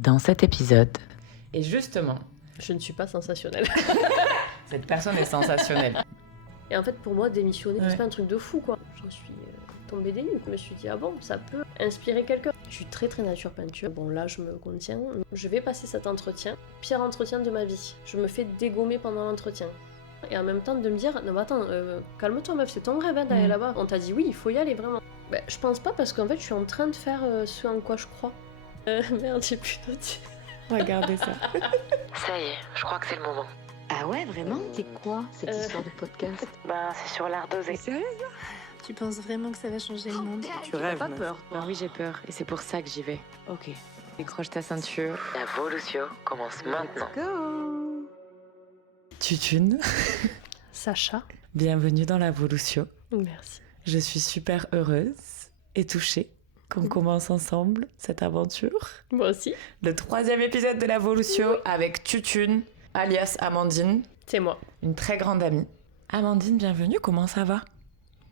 Dans cet épisode, Et justement, Je ne suis pas sensationnelle. cette personne est sensationnelle. Et en fait, pour moi, démissionner, Ouais. c'est pas un truc de fou, quoi. J'en suis tombée des nues. Je me suis dit, ah bon, ça peut inspirer quelqu'un. Je suis très très nature peinture. Bon, là, je me contiens. Je vais passer cet entretien. Pire entretien de ma vie. Je me fais dégommer pendant l'entretien. Et en même temps, de me dire, non, mais attends, calme-toi, meuf, c'est ton rêve hein, d'aller là-bas. On t'a dit oui, il faut y aller, vraiment. Ben, je pense pas, parce qu'en fait, je suis en train de faire ce en quoi je crois. Merde, j'ai plus noté. Regardez ça. ça y est, je crois que c'est le moment. Ah ouais, vraiment? C'est quoi cette histoire de podcast? Ben, c'est sur l'art d'oser. Sérieux? Tu penses vraiment que ça va changer le monde? Tu rêves, pas peur, Ben oui, j'ai peur, et c'est pour ça que j'y vais. Ok, décroche ta ceinture. La Volusio commence maintenant. Go! Tutune, Sacha. bienvenue dans la Volusio. Merci. Je suis super heureuse et touchée qu'on commence ensemble cette aventure. Moi aussi. Le 3e épisode de la Volusio avec Tutune, alias Amandine, C'est moi. une très grande amie. Amandine, bienvenue, comment ça va?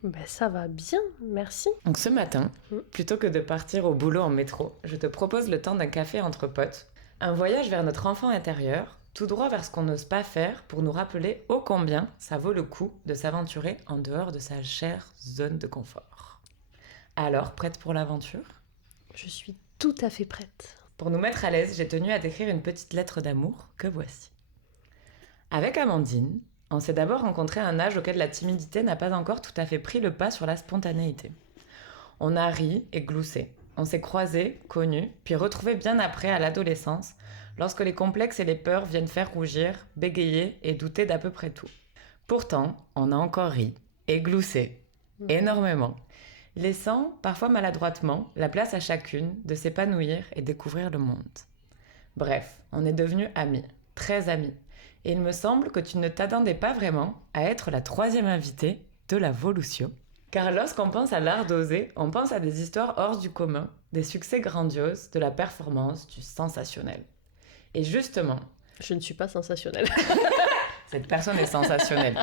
Ben, ça va bien, merci. Donc ce matin, plutôt que de partir au boulot en métro, je te propose le temps d'un café entre potes, un voyage vers notre enfant intérieur, tout droit vers ce qu'on n'ose pas faire pour nous rappeler ô combien ça vaut le coup de s'aventurer en dehors de sa chère zone de confort. Alors, prête pour l'aventure? Je suis tout à fait prête. Pour nous mettre à l'aise, j'ai tenu à t'écrire une petite lettre d'amour que voici. Avec Amandine, on s'est d'abord rencontrés à un âge auquel la timidité n'a pas encore tout à fait pris le pas sur la spontanéité. On a ri et gloussé. On s'est croisés, connus, puis retrouvés bien après à l'adolescence, lorsque les complexes et les peurs viennent faire rougir, bégayer et douter d'à peu près tout. Pourtant, on a encore ri et gloussé, énormément, laissant, parfois maladroitement, la place à chacune de s'épanouir et découvrir le monde. Bref, on est devenus amis, très amis, et il me semble que tu ne t'attendais pas vraiment à être la 3e invitée de la Volusio. Car lorsqu'on pense à l'art d'oser, on pense à des histoires hors du commun, des succès grandioses, de la performance, du sensationnel. Et justement, Je ne suis pas sensationnelle. cette personne est sensationnelle.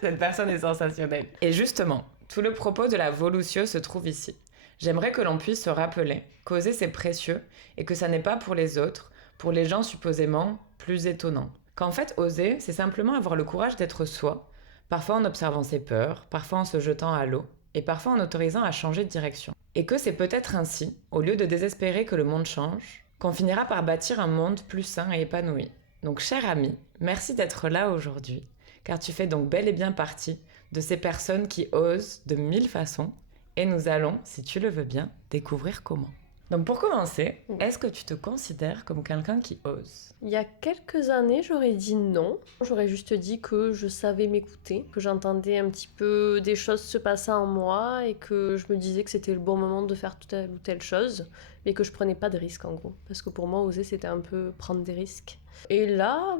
Cette personne est sensationnelle. Et justement, tout le propos de la Volusio se trouve ici. J'aimerais que l'on puisse se rappeler qu'oser c'est précieux et que ça n'est pas pour les autres, pour les gens supposément plus étonnants. Qu'en fait, oser, c'est simplement avoir le courage d'être soi, parfois en observant ses peurs, parfois en se jetant à l'eau, et parfois en autorisant à changer de direction. Et que c'est peut-être ainsi, au lieu de désespérer que le monde change, qu'on finira par bâtir un monde plus sain et épanoui. Donc, cher ami, merci d'être là aujourd'hui, car tu fais donc bel et bien partie de ces personnes qui osent de 1000 façons, et nous allons, si tu le veux bien, découvrir comment. Donc pour commencer, est-ce que tu te considères comme quelqu'un qui ose? Il y a quelques années, j'aurais dit non. J'aurais juste dit que je savais m'écouter, que j'entendais un petit peu des choses se passer en moi et que je me disais que c'était le bon moment de faire telle ou telle chose, mais que je prenais pas de risques en gros. Parce que pour moi, oser, c'était un peu prendre des risques. Et là,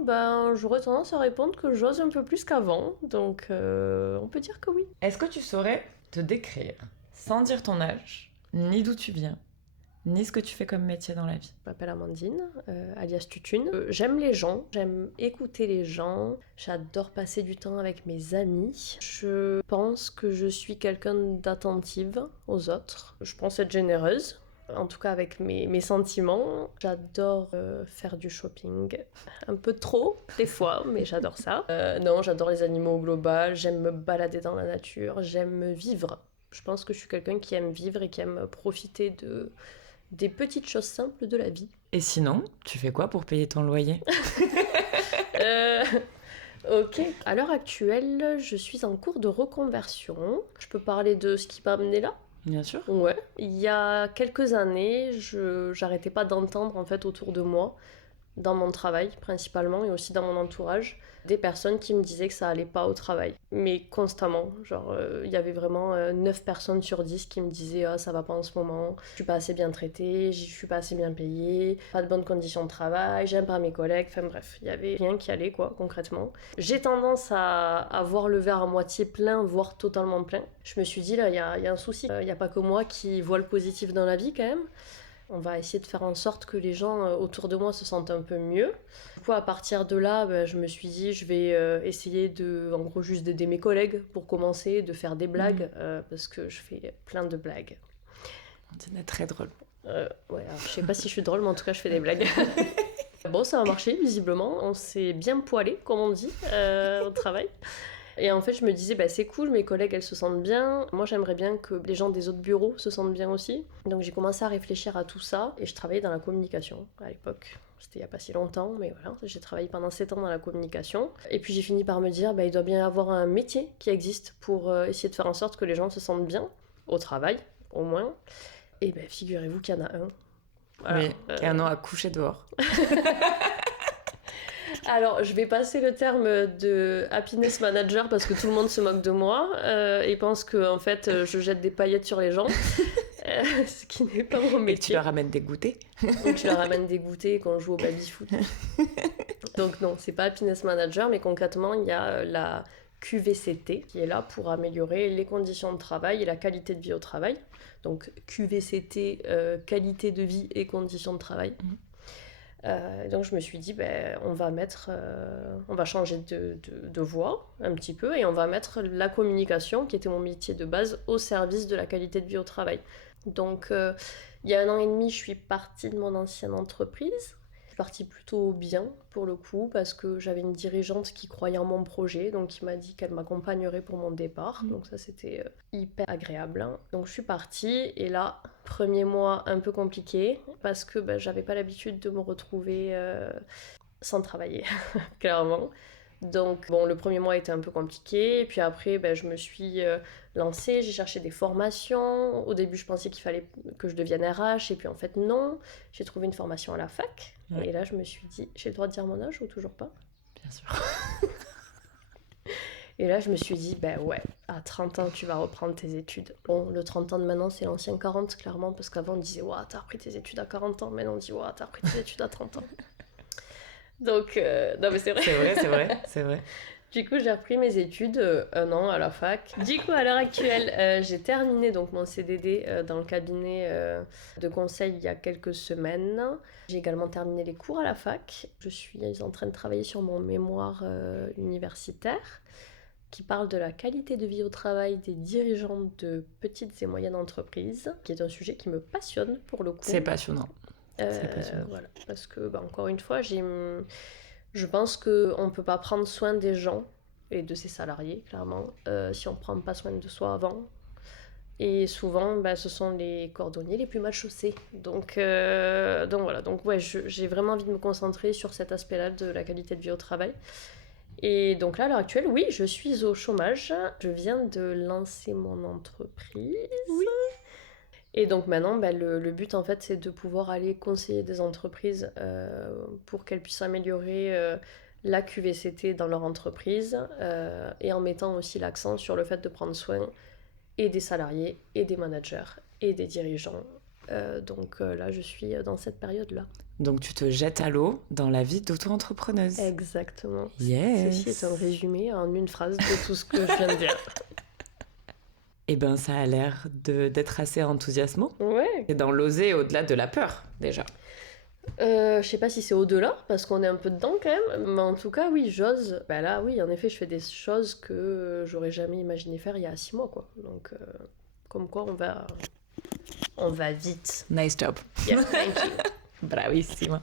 j'aurais tendance à répondre que j'ose un peu plus qu'avant, donc on peut dire que oui. Est-ce que tu saurais te décrire, sans dire ton âge, ni d'où tu viens, ni ce que tu fais comme métier dans la vie? Je m'appelle Amandine, alias Tutune. J'aime les gens, j'aime écouter les gens, j'adore passer du temps avec mes amis. Je pense que je suis quelqu'un d'attentive aux autres. Je pense être généreuse, en tout cas avec mes sentiments. J'adore faire du shopping, un peu trop des fois, mais j'adore ça. Non, j'adore les animaux au global, j'aime me balader dans la nature, j'aime vivre. Je pense que je suis quelqu'un qui aime vivre et qui aime profiter des petites choses simples de la vie. Et sinon, tu fais quoi pour payer ton loyer? Ok. À l'heure actuelle, je suis en cours de reconversion. Je peux parler de ce qui m'a amené là? Bien sûr. Ouais. Il y a quelques années, j'arrêtais pas d'entendre en fait autour de moi, dans mon travail principalement et aussi dans mon entourage, des personnes qui me disaient que ça allait pas au travail. Mais constamment, genre il y avait vraiment 9 personnes sur 10 qui me disaient ah ça va pas en ce moment, je suis pas assez bien traitée, je suis pas assez bien payée, pas de bonnes conditions de travail, j'aime pas mes collègues, enfin bref, il y avait rien qui allait quoi concrètement. J'ai tendance à voir le verre à moitié plein, voire totalement plein. Je me suis dit là il y a un souci, il y a pas que moi qui vois le positif dans la vie quand même. On va essayer de faire en sorte que les gens autour de moi se sentent un peu mieux. Du coup, à partir de là, je me suis dit, je vais essayer de, en gros, juste d'aider mes collègues pour commencer, de faire des blagues, parce que je fais plein de blagues. C'est très drôle. Ouais, alors, je sais pas si je suis drôle, mais en tout cas, je fais des blagues. Bon, ça a marché, visiblement. On s'est bien poilé, comme on dit, au travail. Et en fait, je me disais, c'est cool, mes collègues, elles se sentent bien. Moi, j'aimerais bien que les gens des autres bureaux se sentent bien aussi. Donc, j'ai commencé à réfléchir à tout ça. Et je travaillais dans la communication à l'époque. C'était il n'y a pas si longtemps, mais voilà. J'ai travaillé pendant 7 ans dans la communication. Et puis, j'ai fini par me dire, il doit bien y avoir un métier qui existe pour essayer de faire en sorte que les gens se sentent bien au travail, au moins. Et figurez-vous qu'il y en a un. Voilà. Oui, qui a un nom à coucher dehors. Alors, je vais passer le terme de happiness manager parce que tout le monde se moque de moi et pense que en fait, je jette des paillettes sur les gens, ce qui n'est pas mon métier. Et tu leur ramènes des goûters. Donc, je leur ramène des goûters quand on joue au baby-foot. Donc non, c'est pas happiness manager, mais concrètement, il y a la QVCT qui est là pour améliorer les conditions de travail et la qualité de vie au travail. Donc QVCT, qualité de vie et conditions de travail. Donc je me suis dit, on va changer de voie un petit peu et on va mettre la communication, qui était mon métier de base, au service de la qualité de vie au travail. Donc il y a 1 an et demi, je suis partie de mon ancienne entreprise. Je suis partie plutôt bien pour le coup parce que j'avais une dirigeante qui croyait en mon projet, donc qui m'a dit qu'elle m'accompagnerait pour mon départ. Donc ça c'était hyper agréable. Donc je suis partie et là, premier mois un peu compliqué parce que j'avais pas l'habitude de me retrouver sans travailler, clairement. Donc bon, le premier mois était un peu compliqué et puis après je me suis lancée, j'ai cherché des formations. Au début je pensais qu'il fallait que je devienne RH et puis en fait non, j'ai trouvé une formation à la fac. Et là je me suis dit, j'ai le droit de dire mon âge ou toujours pas? Bien sûr. Et là je me suis dit, ouais, à 30 ans tu vas reprendre tes études. Bon, le 30 ans de maintenant c'est l'ancien 40 clairement, parce qu'avant on disait, ouah, t'as repris tes études à 40 ans, maintenant on dit, ouah, t'as repris tes études à 30 ans. Donc, non mais c'est vrai. C'est vrai. Du coup, j'ai repris mes études 1 an à la fac. Du coup, à l'heure actuelle, j'ai terminé donc mon CDD dans le cabinet de conseil il y a quelques semaines. J'ai également terminé les cours à la fac. Je suis en train de travailler sur mon mémoire universitaire qui parle de la qualité de vie au travail des dirigeants de petites et moyennes entreprises, qui est un sujet qui me passionne pour le coup. C'est passionnant. C'est passionnant. Voilà, parce que, encore une fois, je pense qu'on ne peut pas prendre soin des gens et de ses salariés, clairement, si on ne prend pas soin de soi avant. Et souvent, ce sont les cordonniers les plus mal chaussés. Donc voilà, donc ouais, j'ai vraiment envie de me concentrer sur cet aspect-là de la qualité de vie au travail. Et donc là, à l'heure actuelle, oui, je suis au chômage. Je viens de lancer mon entreprise. Oui. Et donc maintenant, le but en fait, c'est de pouvoir aller conseiller des entreprises pour qu'elles puissent améliorer la QVCT dans leur entreprise et en mettant aussi l'accent sur le fait de prendre soin et des salariés et des managers et des dirigeants. Donc là, je suis dans cette période-là. Donc tu te jettes à l'eau dans la vie d'auto-entrepreneuse. Exactement. Yes. Ceci est un résumé en une phrase de tout ce que je viens de dire. Eh ben, ça a l'air d'être assez enthousiasmant. Ouais. Et dans l'oser au-delà de la peur, déjà. Je sais pas si c'est au-delà, parce qu'on est un peu dedans quand même, mais en tout cas, oui, j'ose. Là, oui, en effet, je fais des choses que j'aurais jamais imaginé faire il y a 6 mois, quoi. Donc, comme quoi, on va vite. Nice job. Yeah, thank you. Bravissima.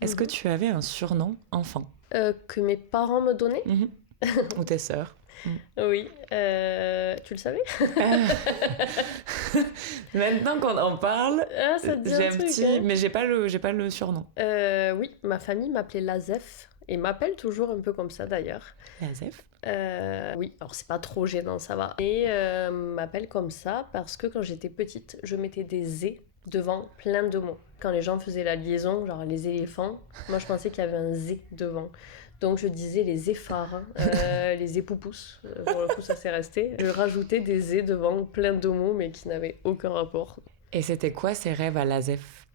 Est-ce que tu avais un surnom enfant? Que mes parents me donnaient? Ou tes sœurs? Oui, tu le savais? Maintenant qu'on en parle, ça te dit j'ai un truc, petit, hein. mais j'ai pas le surnom. Oui, ma famille m'appelait Lazef et m'appelle toujours un peu comme ça d'ailleurs. Lazef? Oui, alors c'est pas trop gênant, ça va. Et m'appelle comme ça parce que quand j'étais petite, je mettais des Z devant plein de mots. Quand les gens faisaient la liaison, genre les éléphants, moi je pensais qu'il y avait un Z devant. Donc je disais les effards, les époupous, pour le coup ça s'est resté. Je rajoutais des Z devant plein de mots mais qui n'avaient aucun rapport. Et c'était quoi ces rêves à Lazef?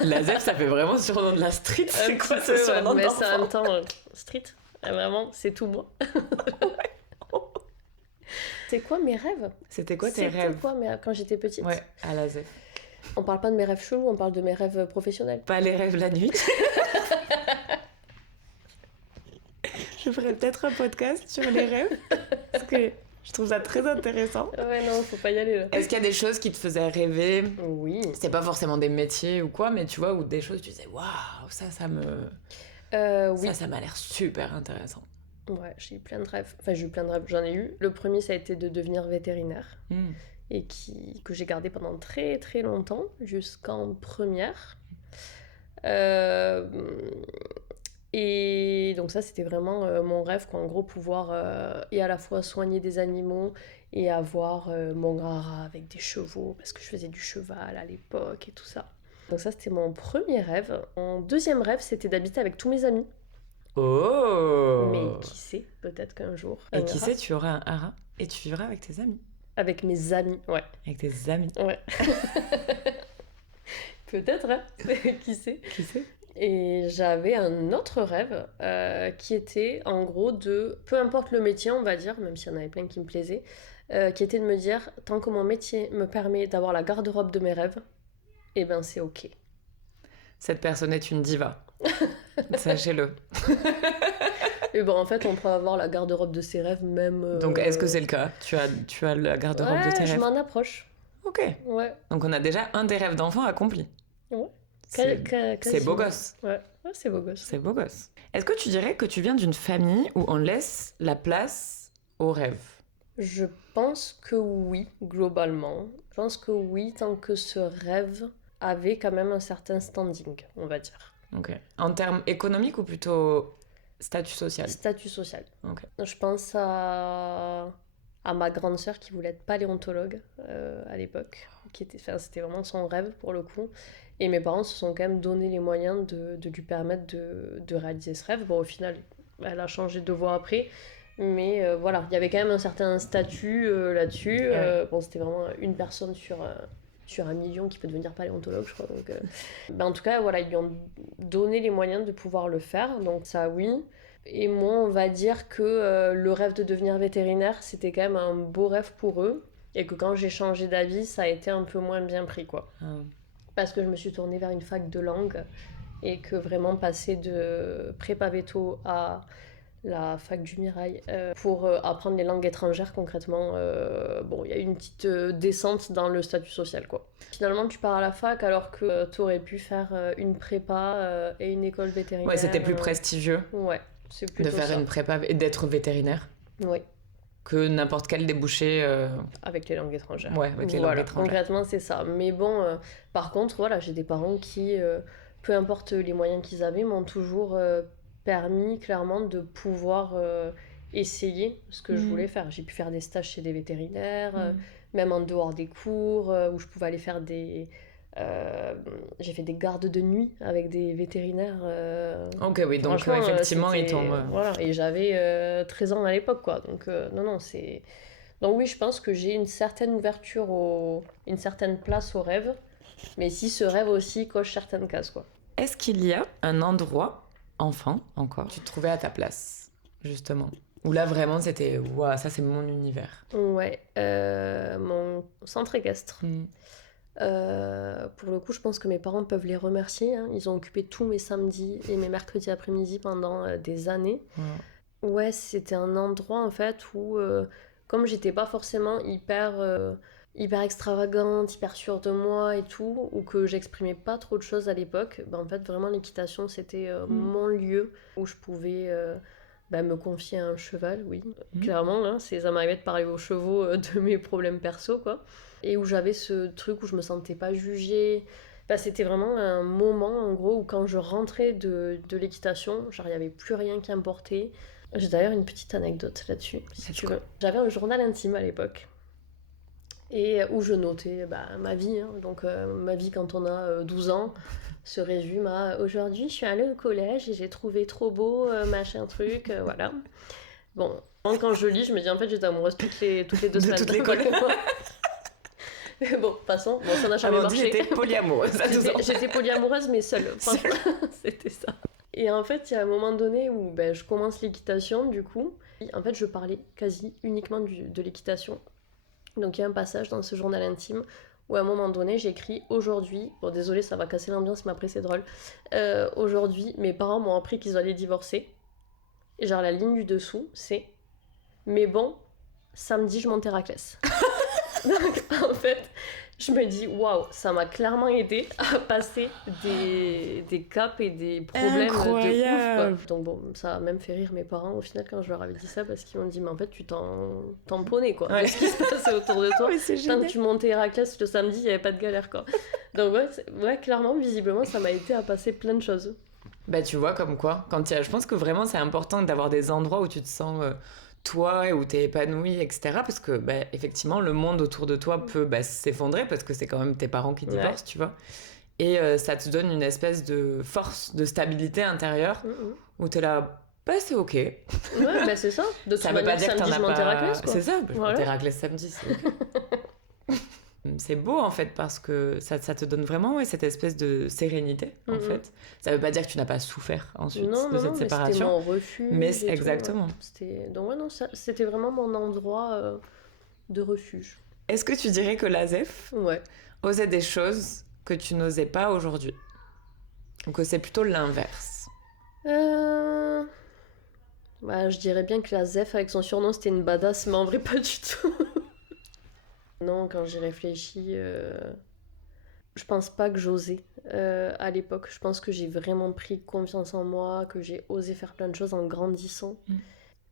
Lazef, ça fait vraiment surnom de la street. C'est quoi ce surnom mais d'enfant? c'est en même temps street, vraiment, c'est tout moi. C'est quoi mes rêves? C'était quoi tes rêves? C'était quoi quand j'étais petite? Ouais, à Lazef. On parle pas de mes rêves chelous, on parle de mes rêves professionnels. Pas les rêves la nuit. Je ferais peut-être un podcast sur les rêves, parce que Je trouve ça très intéressant. Ouais, non, faut pas y aller là. Est-ce qu'il y a des choses qui te faisaient rêver ? Oui. C'est pas forcément des métiers ou quoi, mais tu vois, ou des choses tu disais waouh, ça me. Oui. Ça m'a l'air super intéressant. Ouais, j'ai eu plein de rêves. Enfin, j'ai eu plein de rêves, j'en ai eu. Le premier, ça a été de devenir vétérinaire. Et que j'ai gardé pendant très très longtemps, jusqu'en première. Et donc ça, c'était vraiment mon rêve, quoi. En gros, pouvoir et à la fois soigner des animaux et avoir mon gara avec des chevaux, parce que je faisais du cheval à l'époque et tout ça. Donc ça, c'était mon premier rêve. Mon deuxième rêve, c'était d'habiter avec tous mes amis. Oh. Mais qui sait, peut-être qu'un jour... Et qui sait, tu auras un hara et tu vivras avec tes amis. Avec mes amis, ouais. Avec tes amis. Ouais. Peut-être, hein. Qui sait. Qui sait. Et j'avais un autre rêve qui était en gros de, peu importe le métier on va dire, même s'il y en avait plein qui me plaisaient, qui était de me dire, tant que mon métier me permet d'avoir la garde-robe de mes rêves, eh ben c'est ok. Cette personne est une diva. Sachez-le. Et bon en fait on peut avoir la garde-robe de ses rêves même... Donc est-ce que c'est le cas ? Tu as la garde-robe de tes Ouais, je rêves ? m'en approche. Ok. Ouais. Donc on a déjà un des rêves d'enfant accompli. Ouais. C'est Quasiment. beau gosse. Ouais, c'est beau gosse. C'est beau gosse. Est-ce que tu dirais que tu viens d'une famille où on laisse la place aux rêves ? Je pense que oui, globalement. Je pense que oui, tant que ce rêve avait quand même un certain standing, on va dire. Ok. En termes économiques ou plutôt statut social ? Statut social. Ok. Je pense à ma grande sœur qui voulait être paléontologue à l'époque. C'était vraiment son rêve pour le coup. Et mes parents se sont quand même donné les moyens de lui permettre de réaliser ce rêve. Bon, au final, elle a changé de voie après. Mais voilà, il y avait quand même un certain statut là-dessus. Ouais. Bon, c'était vraiment une personne sur 1 million qui peut devenir paléontologue, je crois. Donc, en tout cas, voilà, ils lui ont donné les moyens de pouvoir le faire. Donc ça, oui. Et moi, on va dire que le rêve de devenir vétérinaire, c'était quand même un beau rêve pour eux. Et que quand j'ai changé d'avis, ça a été un peu moins bien pris, quoi. Parce que je me suis tournée vers une fac de langue. Et que vraiment passer de prépa véto à la fac du Mirail pour apprendre les langues étrangères concrètement, bon, il y a eu une petite descente dans le statut social, quoi. Finalement, tu pars à la fac alors que tu aurais pu faire une prépa et une école vétérinaire. Ouais, c'était plus prestigieux. Ouais, c'est plutôt de faire ça. une prépa et d'être vétérinaire. Oui. Que n'importe quel débouché. Avec les langues étrangères. Ouais, avec les langues étrangères. Concrètement, c'est ça. Mais bon, par contre, voilà, j'ai des parents qui, peu importe les moyens qu'ils avaient, m'ont toujours permis clairement de pouvoir essayer ce que je voulais faire. J'ai pu faire des stages chez des vétérinaires, même en dehors des cours, où je pouvais aller faire des... j'ai fait des gardes de nuit avec des vétérinaires. Ok, oui, donc effectivement, ils t'ont... Voilà, et j'avais 13 ans à l'époque, quoi. Donc, non, c'est... Donc oui, je pense que j'ai une certaine ouverture, une certaine place au rêve, mais si ce rêve aussi coche certaines cases, quoi. Est-ce qu'il y a un endroit, enfant encore, tu te trouvais à ta place, justement ? Où là, vraiment, c'était... Waouh, ça, c'est mon univers. Ouais, mon centre équestre. Pour le coup, je pense que mes parents peuvent les remercier, hein. Ils ont occupé tous mes samedis et mes mercredis après-midi pendant des années. Ouais, c'était un endroit, en fait, où... comme j'étais pas forcément hyper extravagante, hyper sûre de moi et tout, ou que j'exprimais pas trop de choses à l'époque, en fait vraiment l'équitation c'était mon lieu où je pouvais me confier à un cheval, oui. Clairement, hein, ça m'arrivait de parler aux chevaux de mes problèmes perso, quoi. Et où j'avais ce truc où je me sentais pas jugée. C'était vraiment un moment, en gros, où quand je rentrais de l'équitation, genre il y avait plus rien qui importait. J'ai d'ailleurs une petite anecdote là-dessus, si tu veux. J'avais un journal intime à l'époque, et où je notais ma vie. Hein. Donc ma vie quand on a 12 ans se résume à « Aujourd'hui, je suis allée au collège et j'ai trouvé trop beau, machin truc, voilà. » Bon, quand je lis, je me dis en fait j'étais amoureuse toutes les 2 semaines. De toutes l'école. Mais bon, passons, ça n'a jamais marché. J'étais polyamoureuse à 12 ans. J'étais polyamoureuse mais seule. C'était ça. Et en fait, il y a un moment donné où je commence l'équitation, du coup. En fait, je parlais quasi uniquement de l'équitation. Donc, il y a un passage dans ce journal intime où, à un moment donné, j'écris « Aujourd'hui... » Bon, désolé, ça va casser l'ambiance, mais après, c'est drôle. « Aujourd'hui, mes parents m'ont appris qu'ils allaient divorcer. » Et genre, la ligne du dessous, c'est « Mais bon, samedi, je monte Héraclès. Donc, en fait, je me dis, waouh, ça m'a clairement aidé à passer des caps et des problèmes de ouf, quoi. Donc bon, ça a même fait rire mes parents au final quand je leur avais dit ça, parce qu'ils m'ont dit, mais en fait, tu tamponnais, quoi, de ce qui se passait autour de toi. Tant que tu montais Héraclès le samedi, il n'y avait pas de galère, quoi. Donc ouais, clairement, visiblement, ça m'a aidé à passer plein de choses. Bah tu vois, comme quoi, je pense que vraiment c'est important d'avoir des endroits où tu te sens toi et où t'es épanoui, etc. Parce que bah, effectivement, le monde autour de toi peut s'effondrer parce que c'est quand même tes parents qui divorcent, tu vois. Et ça te donne une espèce de force, de stabilité intérieure où t'es là, bah c'est ok. Ouais, bah c'est ça. De ça veut pas dire que t'en as pas... Héraclès, quoi. C'est ça, je voilà. monte Héraclès samedi, c'est ok. C'est beau en fait parce que ça te donne vraiment cette espèce de sérénité en fait. Ça veut pas dire que tu n'as pas souffert ensuite de cette séparation. C'était mon refuge. Mais exactement. Donc ouais, non, c'était vraiment mon endroit de refuge. Est-ce que tu dirais que l'ASEF osait des choses que tu n'osais pas aujourd'hui? Ou que c'est plutôt l'inverse? Je dirais bien que la ZEF avec son surnom c'était une badass, mais en vrai pas du tout. Non, quand j'y réfléchis, je pense pas que j'osais à l'époque. Je pense que j'ai vraiment pris confiance en moi, que j'ai osé faire plein de choses en grandissant.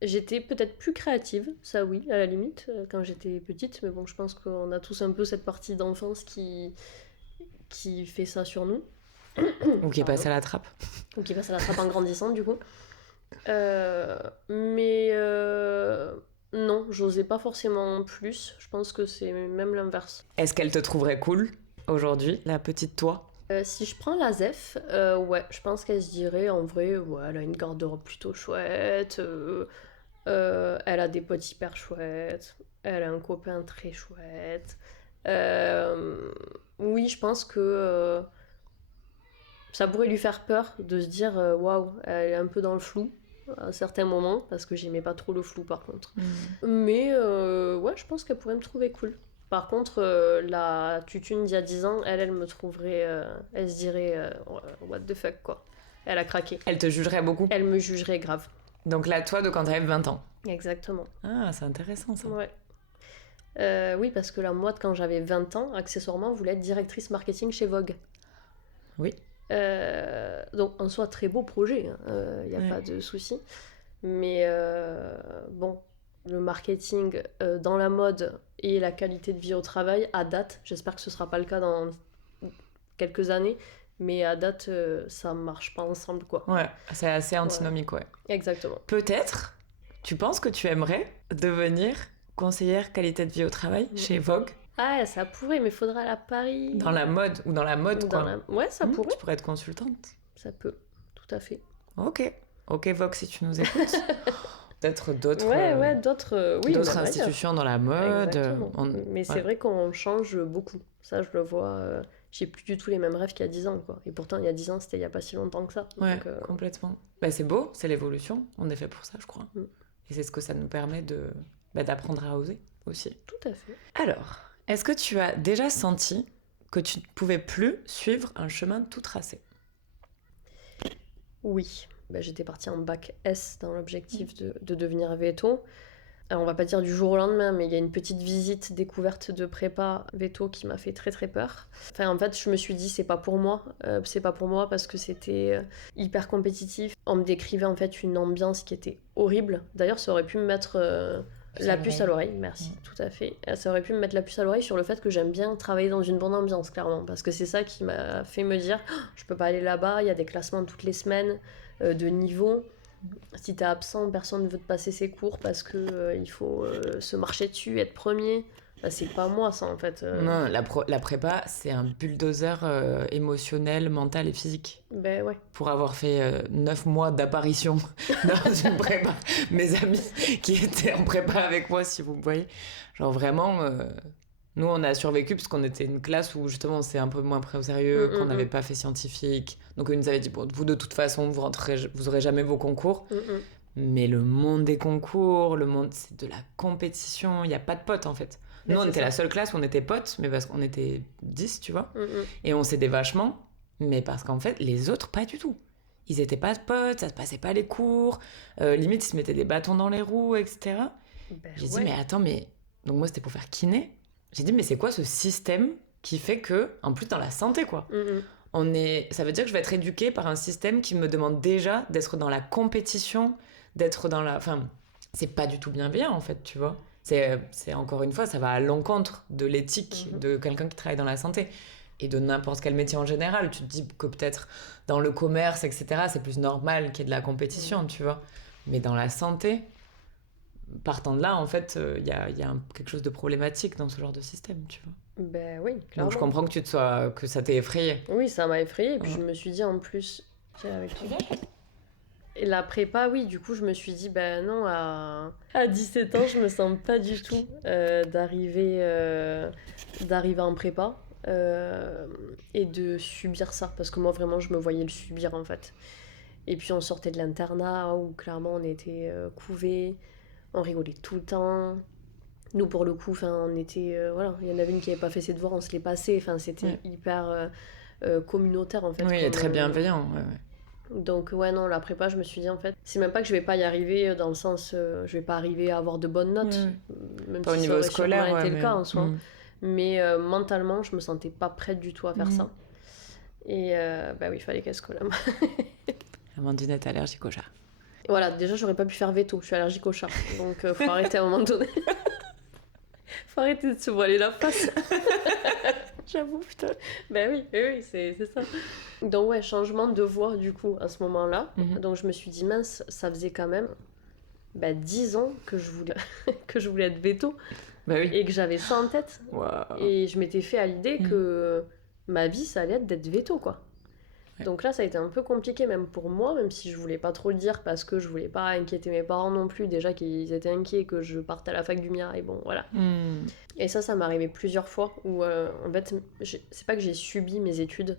J'étais peut-être plus créative, ça oui, à la limite, quand j'étais petite, mais bon, je pense qu'on a tous un peu cette partie d'enfance qui fait ça sur nous. Ou qui est passée à la trappe. Ou qui passe à la trappe en grandissant, du coup. Non, j'osais pas forcément plus. Je pense que c'est même l'inverse. Est-ce qu'elle te trouverait cool aujourd'hui, la petite toi? Si je prends la ZEF, ouais, je pense qu'elle se dirait en vrai, ouais, elle a une garde-robe plutôt chouette, elle a des potes hyper chouettes, elle a un copain très chouette. Oui, je pense que ça pourrait lui faire peur de se dire waouh, elle est un peu dans le flou à certains moments, parce que j'aimais pas trop le flou par contre. Mais ouais, je pense qu'elle pourrait me trouver cool. Par contre, la tutune d'il y a 10 ans, elle me trouverait... elle se dirait what the fuck, quoi. Elle a craqué. Elle te jugerait beaucoup? Elle me jugerait grave. Donc là, toi, de quand t'avais 20 ans? Exactement. Ah, c'est intéressant ça. Ouais. Oui, parce que là, moi, quand j'avais 20 ans, accessoirement, je voulais être directrice marketing chez Vogue. Oui. Donc, en soi, très beau projet, y a pas de souci. Mais bon, le marketing dans la mode et la qualité de vie au travail, à date, j'espère que ce sera pas le cas dans quelques années, mais à date, ça marche pas ensemble, quoi. Ouais, c'est assez antinomique, ouais. Exactement. Peut-être, tu penses que tu aimerais devenir conseillère qualité de vie au travail chez Vogue? Ah, ça pourrait, mais faudra aller à Paris. Dans la mode, ou dans la mode, quoi. Ouais, ça pourrait. Tu pourrais être consultante. Ça peut, tout à fait. Ok, Vogue, si tu nous écoutes. Peut-être d'autres... d'autres institutions dans la mode. Mais c'est vrai qu'on change beaucoup. Ça, je le vois... j'ai plus du tout les mêmes rêves qu'il y a 10 ans, quoi. Et pourtant, il y a 10 ans, c'était il y a pas si longtemps que ça. Ouais, donc, complètement. Bah, c'est beau, c'est l'évolution. On est fait pour ça, je crois. Et c'est ce que ça nous permet d'apprendre à oser aussi. Tout à fait. Alors, est-ce que tu as déjà senti que tu ne pouvais plus suivre un chemin tout tracé? Oui. J'étais partie en bac S dans l'objectif de devenir veto. Alors, on va pas dire du jour au lendemain, mais il y a une petite visite découverte de prépa veto qui m'a fait très très peur. Enfin, en fait, je me suis dit c'est pas pour moi. C'est pas pour moi parce que c'était hyper compétitif. On me décrivait en fait une ambiance qui était horrible. D'ailleurs, ça aurait pu me mettre la puce à l'oreille. Merci, tout à fait. Ça aurait pu me mettre la puce à l'oreille sur le fait que j'aime bien travailler dans une bonne ambiance, clairement. Parce que c'est ça qui m'a fait me dire je peux pas aller là-bas, il y a des classements toutes les semaines. De niveau, si t'es absent, personne ne veut te passer ses cours parce que il faut se marcher dessus, être premier. C'est pas moi ça en fait. Non, la prépa c'est un bulldozer émotionnel, mental et physique. Ben ouais. Pour avoir fait 9 mois d'apparition dans une prépa, mes amis qui étaient en prépa avec moi, si vous me voyez, genre vraiment... Nous, on a survécu parce qu'on était une classe où justement on s'est un peu moins pris au sérieux, qu'on n'avait pas fait scientifique. Donc, ils nous avaient dit, bon, vous de toute façon, vous aurez jamais vos concours. Mais le monde des concours, c'est de la compétition, il n'y a pas de potes en fait. Nous, on était la seule classe où on était potes, mais parce qu'on était 10, tu vois. Et on s'aidait vachement, mais parce qu'en fait, les autres, pas du tout. Ils étaient pas potes, ça se passait pas les cours, limite, ils se mettaient des bâtons dans les roues, etc. J'ai dit, mais attends, mais... Donc moi, c'était pour faire kiné. J'ai dit, mais c'est quoi ce système qui fait que, en plus dans la santé, quoi, ça veut dire que je vais être éduquée par un système qui me demande déjà d'être dans la compétition, d'être dans la... Enfin, c'est pas du tout bienveillant, en fait, tu vois. C'est encore une fois, ça va à l'encontre de l'éthique de quelqu'un qui travaille dans la santé. Et de n'importe quel métier en général. Tu te dis que peut-être dans le commerce, etc., c'est plus normal qu'il y ait de la compétition, tu vois. Mais dans la santé, partant de là, en fait, il y a quelque chose de problématique dans ce genre de système, tu vois. Ben oui, clairement. Donc je comprends que ça t'ait effrayé. Oui, ça m'a effrayée. Et puis je me suis dit, en plus... Et la prépa, oui, du coup, je me suis dit, ben non, à 17 ans, je me sens pas du tout d'arriver en prépa. Et de subir ça, parce que moi vraiment je me voyais le subir en fait. Et puis on sortait de l'internat où clairement on était couvés, on rigolait tout le temps. Nous pour le coup, on était voilà, il y en avait une qui avait pas fait ses devoirs, on se les passait, enfin c'était hyper communautaire en fait. Oui, et très bienveillant. Ouais. Donc ouais non, la prépa, je me suis dit en fait, c'est même pas que je vais pas y arriver dans le sens je vais pas arriver à avoir de bonnes notes, même pas si au niveau scolaire, ça aurait été le cas en soi. Mais mentalement, je me sentais pas prête du tout à faire ça. Et bah oui, il fallait qu'elle se colle. Amandine est allergique au chat. Voilà, déjà, j'aurais pas pu faire veto. Je suis allergique au chat. Donc, faut arrêter à un moment donné. Faut arrêter de se voiler la face. J'avoue, putain. Ben oui, c'est ça. Donc, ouais, changement de voix, du coup, à ce moment-là. Donc, je me suis dit, mince, ça faisait quand même 10 ans que je voulais être veto. Bah oui. Et que j'avais ça en tête. Wow. Et je m'étais fait à l'idée que ma vie, ça allait être d'être veto, quoi. Ouais. Donc là, ça a été un peu compliqué, même pour moi, même si je voulais pas trop le dire, parce que je voulais pas inquiéter mes parents non plus, déjà qu'ils étaient inquiets que je parte à la fac du Mia, et bon, voilà. Et ça m'est arrivé plusieurs fois, où en fait, c'est pas que j'ai subi mes études,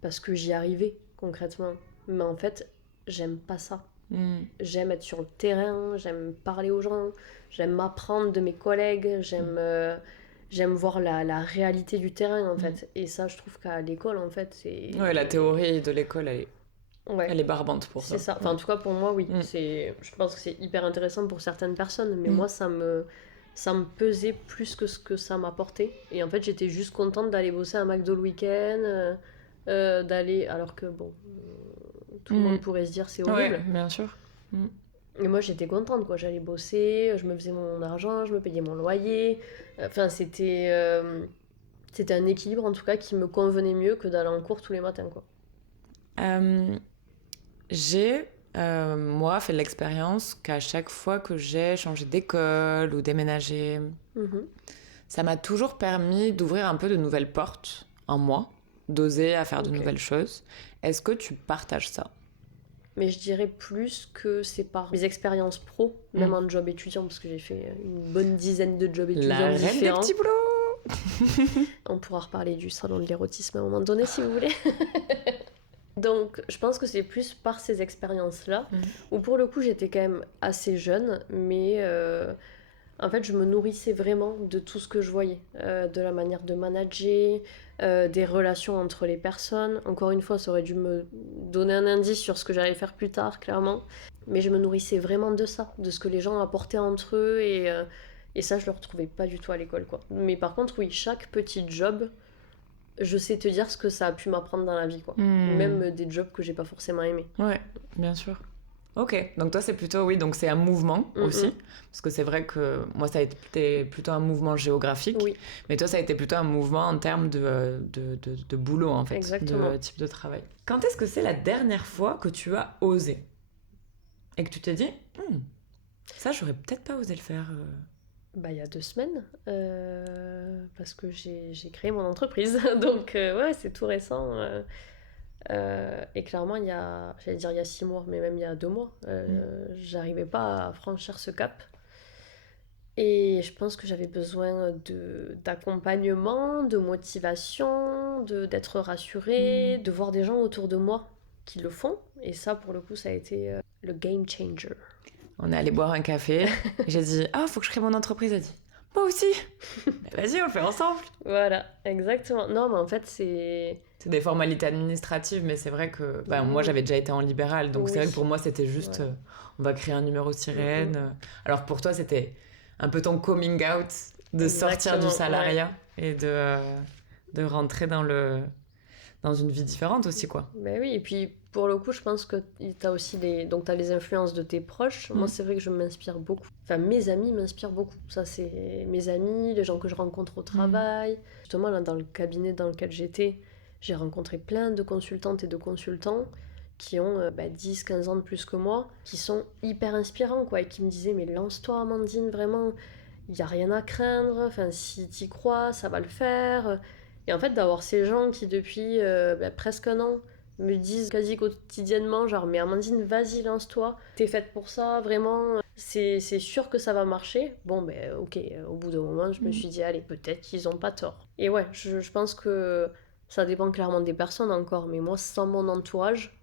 parce que j'y arrivais, concrètement. Mais en fait, j'aime pas ça. J'aime être sur le terrain, j'aime parler aux gens, j'aime m'apprendre de mes collègues, j'aime voir la réalité du terrain en fait. Et ça, je trouve qu'à l'école en fait, c'est... Ouais, la théorie de l'école, elle est barbante pour ça. C'est ça. Enfin, en tout cas pour moi, oui. Je pense que c'est hyper intéressant pour certaines personnes, mais moi, ça me pesait plus que ce que ça m'apportait. Et en fait, j'étais juste contente d'aller bosser à McDo le week-end, d'aller... Alors que bon... Tout le monde pourrait se dire c'est horrible. Ouais, bien sûr. Et moi j'étais contente quoi, j'allais bosser, je me faisais mon argent, je me payais mon loyer. Enfin c'était un équilibre en tout cas qui me convenait mieux que d'aller en cours tous les matins quoi. J'ai moi fait l'expérience qu'à chaque fois que j'ai changé d'école ou déménagé, ça m'a toujours permis d'ouvrir un peu de nouvelles portes en moi, d'oser à faire de nouvelles choses. Est-ce que tu partages ça ? Mais je dirais plus que c'est par mes expériences pro, même en job étudiant, parce que j'ai fait une bonne dizaine de jobs étudiants différents. La reine des petits boulots. On pourra reparler du salon de l'érotisme à un moment donné, si vous voulez. Donc, je pense que c'est plus par ces expériences-là, où pour le coup, j'étais quand même assez jeune, mais... En fait, je me nourrissais vraiment de tout ce que je voyais, de la manière de manager, des relations entre les personnes. Encore une fois, ça aurait dû me donner un indice sur ce que j'allais faire plus tard, clairement. Mais je me nourrissais vraiment de ça, de ce que les gens apportaient entre eux, et ça, je le retrouvais pas du tout à l'école, quoi. Mais par contre, oui, chaque petit job, je sais te dire ce que ça a pu m'apprendre dans la vie, quoi. Même des jobs que j'ai pas forcément aimés. Ouais, bien sûr. Ok, donc toi c'est plutôt, oui, donc c'est un mouvement aussi, parce que c'est vrai que moi ça a été plutôt un mouvement géographique, mais toi ça a été plutôt un mouvement en termes de boulot en fait, de type de travail. Quand est-ce que c'est la dernière fois que tu as osé et que tu t'es dit, ça j'aurais peut-être pas osé le faire il y a 2 semaines, parce que j'ai créé mon entreprise, donc ouais c'est tout récent. Et clairement, il y a 6 mois, mais même il y a 2 mois, j'arrivais pas à franchir ce cap. Et je pense que j'avais besoin d'accompagnement, de motivation, d'être rassurée, de voir des gens autour de moi qui le font. Et ça, pour le coup, ça a été le game changer. On est allé boire un café. J'ai dit, faut que je crée mon entreprise. Elle dit, Moi aussi. Vas-y, on le fait ensemble. Voilà, exactement. Non, mais en fait, c'est des formalités administratives, mais c'est vrai que moi, j'avais déjà été en libéral, donc c'est vrai que pour moi, c'était juste, on va créer un numéro sirène. Alors pour toi, c'était un peu ton coming out de sortir du salariat et de rentrer dans une vie différente aussi, quoi. Ben oui, et puis pour le coup, je pense que t'as aussi t'as les influences de tes proches. Moi, c'est vrai que je m'inspire beaucoup. Enfin, mes amis m'inspirent beaucoup. Ça, c'est mes amis, les gens que je rencontre au travail. Justement, là, dans le cabinet dans lequel j'étais, j'ai rencontré plein de consultantes et de consultants qui ont 10-15 ans de plus que moi, qui sont hyper inspirants, quoi, et qui me disaient, mais lance-toi, Amandine, vraiment, il n'y a rien à craindre. Enfin, si t'y crois, ça va le faire. Et en fait, d'avoir ces gens qui, depuis presque un an, me disent quasi quotidiennement, genre, mais Amandine, vas-y, lance-toi, t'es faite pour ça, vraiment, c'est sûr que ça va marcher. Bon, ok, au bout d'un moment, je me suis dit, allez, peut-être qu'ils ont pas tort. Et ouais, je pense que ça dépend clairement des personnes encore, mais moi, sans mon entourage,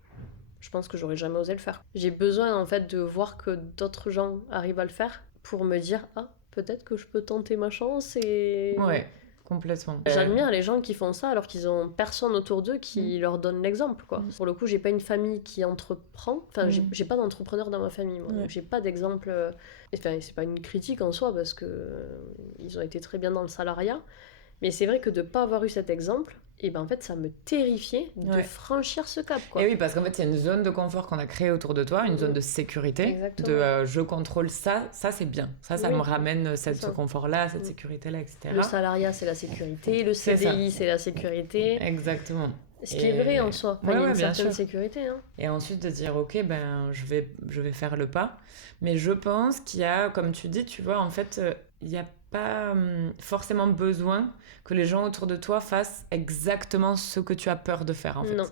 je pense que j'aurais jamais osé le faire. J'ai besoin, en fait, de voir que d'autres gens arrivent à le faire pour me dire, ah, peut-être que je peux tenter ma chance et... Ouais. Complètement. J'admire les gens qui font ça alors qu'ils ont personne autour d'eux qui leur donne l'exemple, quoi. Pour le coup, j'ai pas une famille qui entreprend. Enfin, j'ai pas d'entrepreneur dans ma famille, moi. J'ai pas d'exemple. Enfin, c'est pas une critique en soi parce que ils ont été très bien dans le salariat. Mais c'est vrai que de pas avoir eu cet exemple, et ben en fait, ça me terrifiait de franchir ce cap, quoi. Et oui, parce qu'en fait, c'est une zone de confort qu'on a créée autour de toi, une zone de sécurité. Exactement. Je contrôle ça c'est bien. Ça me ramène ce confort-là, cette sécurité-là, etc. Le salariat, c'est la sécurité. Le CDI, c'est la sécurité. Exactement. Ce qui est vrai en soi. Enfin, il y a une certaine sécurité. Hein. Et ensuite de dire, ok, je vais faire le pas. Mais je pense qu'il y a, comme tu dis, tu vois, en fait, il n'y a pas forcément besoin que les gens autour de toi fassent exactement ce que tu as peur de faire, en fait. Non.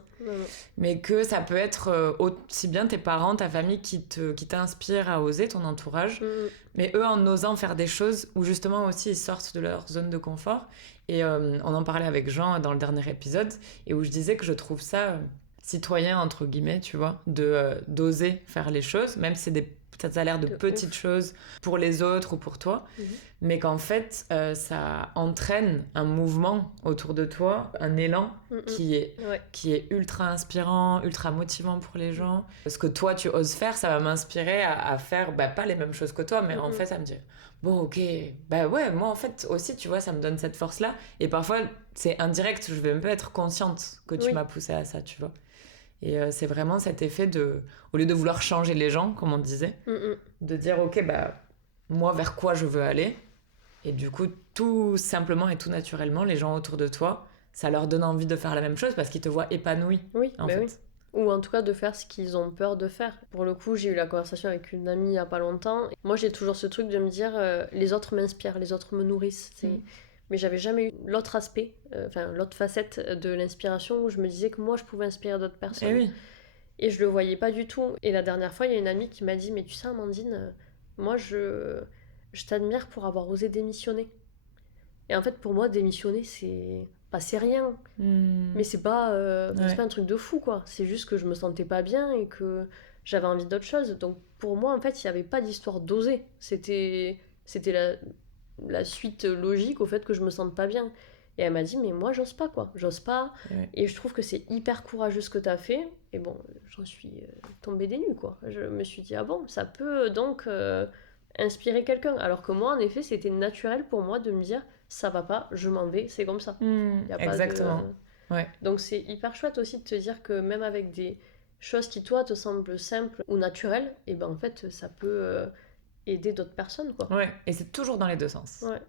Mais que ça peut être aussi bien tes parents, ta famille qui t'inspirent à oser, ton entourage, mais eux en osant faire des choses où justement aussi ils sortent de leur zone de confort. Et on en parlait avec Jean dans le dernier épisode, et où je disais que je trouve ça citoyen, entre guillemets, tu vois, d'oser faire les choses, même si ça a l'air de petites choses pour les autres ou pour toi, mais qu'en fait, ça entraîne un mouvement autour de toi, un élan qui est ultra inspirant, ultra motivant pour les gens. Ce que toi, tu oses faire, ça va m'inspirer à faire, pas les mêmes choses que toi, mais en fait, ça me dit, bon, ok, ouais, moi, en fait, aussi, tu vois, ça me donne cette force-là. Et parfois, c'est indirect, je vais même pas être consciente que tu m'as poussé à ça, tu vois. Et c'est vraiment cet effet au lieu de vouloir changer les gens, comme on disait, de dire, ok, moi, vers quoi je veux aller. Et du coup, tout simplement et tout naturellement, les gens autour de toi, ça leur donne envie de faire la même chose parce qu'ils te voient épanoui, en fait. Oui. Ou en tout cas de faire ce qu'ils ont peur de faire. Pour le coup, j'ai eu la conversation avec une amie il y a pas longtemps. Moi, j'ai toujours ce truc de me dire, les autres m'inspirent, les autres me nourrissent. Mais j'avais jamais eu l'autre aspect, l'autre facette de l'inspiration où je me disais que moi, je pouvais inspirer d'autres personnes. Et je le voyais pas du tout. Et la dernière fois, il y a une amie qui m'a dit, mais tu sais, Amandine, moi, je t'admire pour avoir osé démissionner. Et en fait, pour moi, démissionner, c'est rien. Mais c'est pas un truc de fou, quoi. C'est juste que je me sentais pas bien et que j'avais envie d'autre chose. Donc, pour moi, en fait, il y avait pas d'histoire d'oser. C'était la suite logique au fait que je me sente pas bien. Et elle m'a dit, mais moi, j'ose pas, quoi. J'ose pas. Et je trouve que c'est hyper courageux ce que t'as fait. Et bon, j'en suis tombée des nues, quoi. Je me suis dit, ah bon, ça peut donc inspirer quelqu'un. Alors que moi, en effet, c'était naturel pour moi de me dire, ça va pas, je m'en vais, c'est comme ça. Y a pas exactement. Donc c'est hyper chouette aussi de te dire que même avec des choses qui, toi, te semblent simples ou naturelles, et ben en fait, ça peut aider d'autres personnes, quoi. Ouais, et c'est toujours dans les deux sens. Ouais.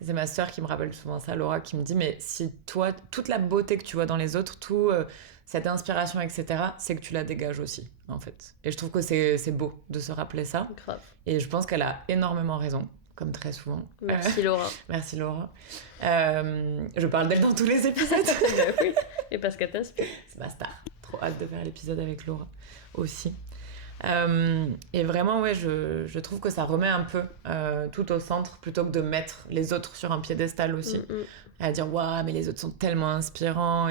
C'est ma sœur qui me rappelle souvent ça, Laura, qui me dit, mais si toi, toute la beauté que tu vois dans les autres, cette inspiration, etc., c'est que tu la dégages aussi, en fait. Et je trouve que c'est beau de se rappeler ça. Grave. Et je pense qu'elle a énormément raison, comme très souvent. Merci Laura. Merci Laura. Je parle d'elle dans tous les épisodes. Oui, et parce qu'elle t'inspire. C'est ma star. Trop hâte de faire l'épisode avec Laura aussi. Et vraiment, ouais, je trouve que ça remet un peu tout au centre plutôt que de mettre les autres sur un piédestal aussi. À dire, waouh, mais les autres sont tellement inspirants.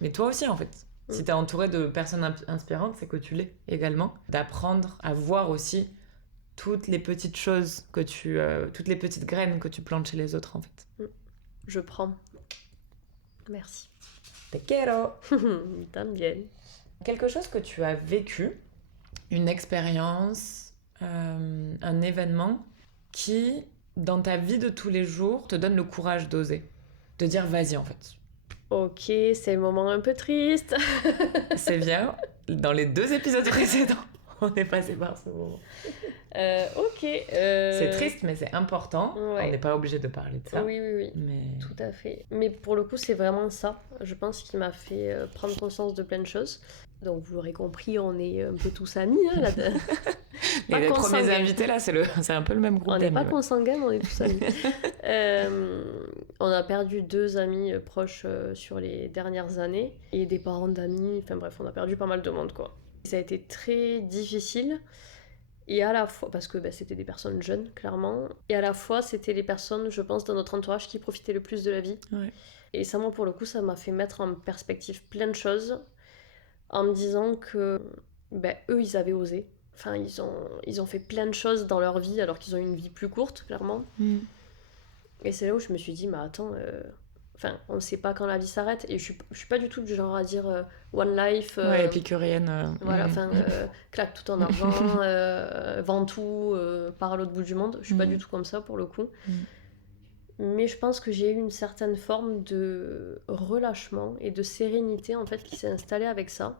Mais toi aussi, en fait. Si t'es entouré de personnes inspirantes, c'est que tu l'es également. D'apprendre à voir aussi toutes les petites choses toutes les petites graines que tu plantes chez les autres en fait. Je prends. Merci. Te quiero. También. Quelque chose que tu as vécu, une expérience, un événement qui, dans ta vie de tous les jours, te donne le courage d'oser. De dire vas-y en fait. Ok, c'est le moment un peu triste. C'est bien. Dans les 2 épisodes précédents, on est passé par ce moment. Ok. C'est triste, mais c'est important. Ouais. On n'est pas obligé de parler de ça. Oui. Mais... Tout à fait. Mais pour le coup, c'est vraiment ça, je pense, qui m'a fait prendre conscience de plein de choses. Donc, vous l'aurez compris, on est un peu tous amis. Hein, là. Les premiers invités, là, c'est un peu le même groupe On n'est d'amis. pas consanguins, mais on est tous amis. On a perdu 2 amis proches sur les dernières années. Et des parents d'amis. Enfin bref, on a perdu pas mal de monde, quoi. Ça a été très difficile. Et à la fois, parce que c'était des personnes jeunes, clairement. Et à la fois, c'était les personnes, je pense, dans notre entourage qui profitaient le plus de la vie. Ouais. Et ça, moi, pour le coup, ça m'a fait mettre en perspective plein de choses. En me disant que, eux, ils avaient osé. Enfin, ils ont fait plein de choses dans leur vie, alors qu'ils ont eu une vie plus courte, clairement. Et c'est là où je me suis dit, mais attends... on ne sait pas quand la vie s'arrête, et je suis pas du tout du genre à dire one life. Ouais, épicurienne. Voilà, claque tout ton argent, vends tout, pars à l'autre bout du monde. Je suis pas du tout comme ça pour le coup. Mais je pense que j'ai eu une certaine forme de relâchement et de sérénité en fait qui s'est installée avec ça,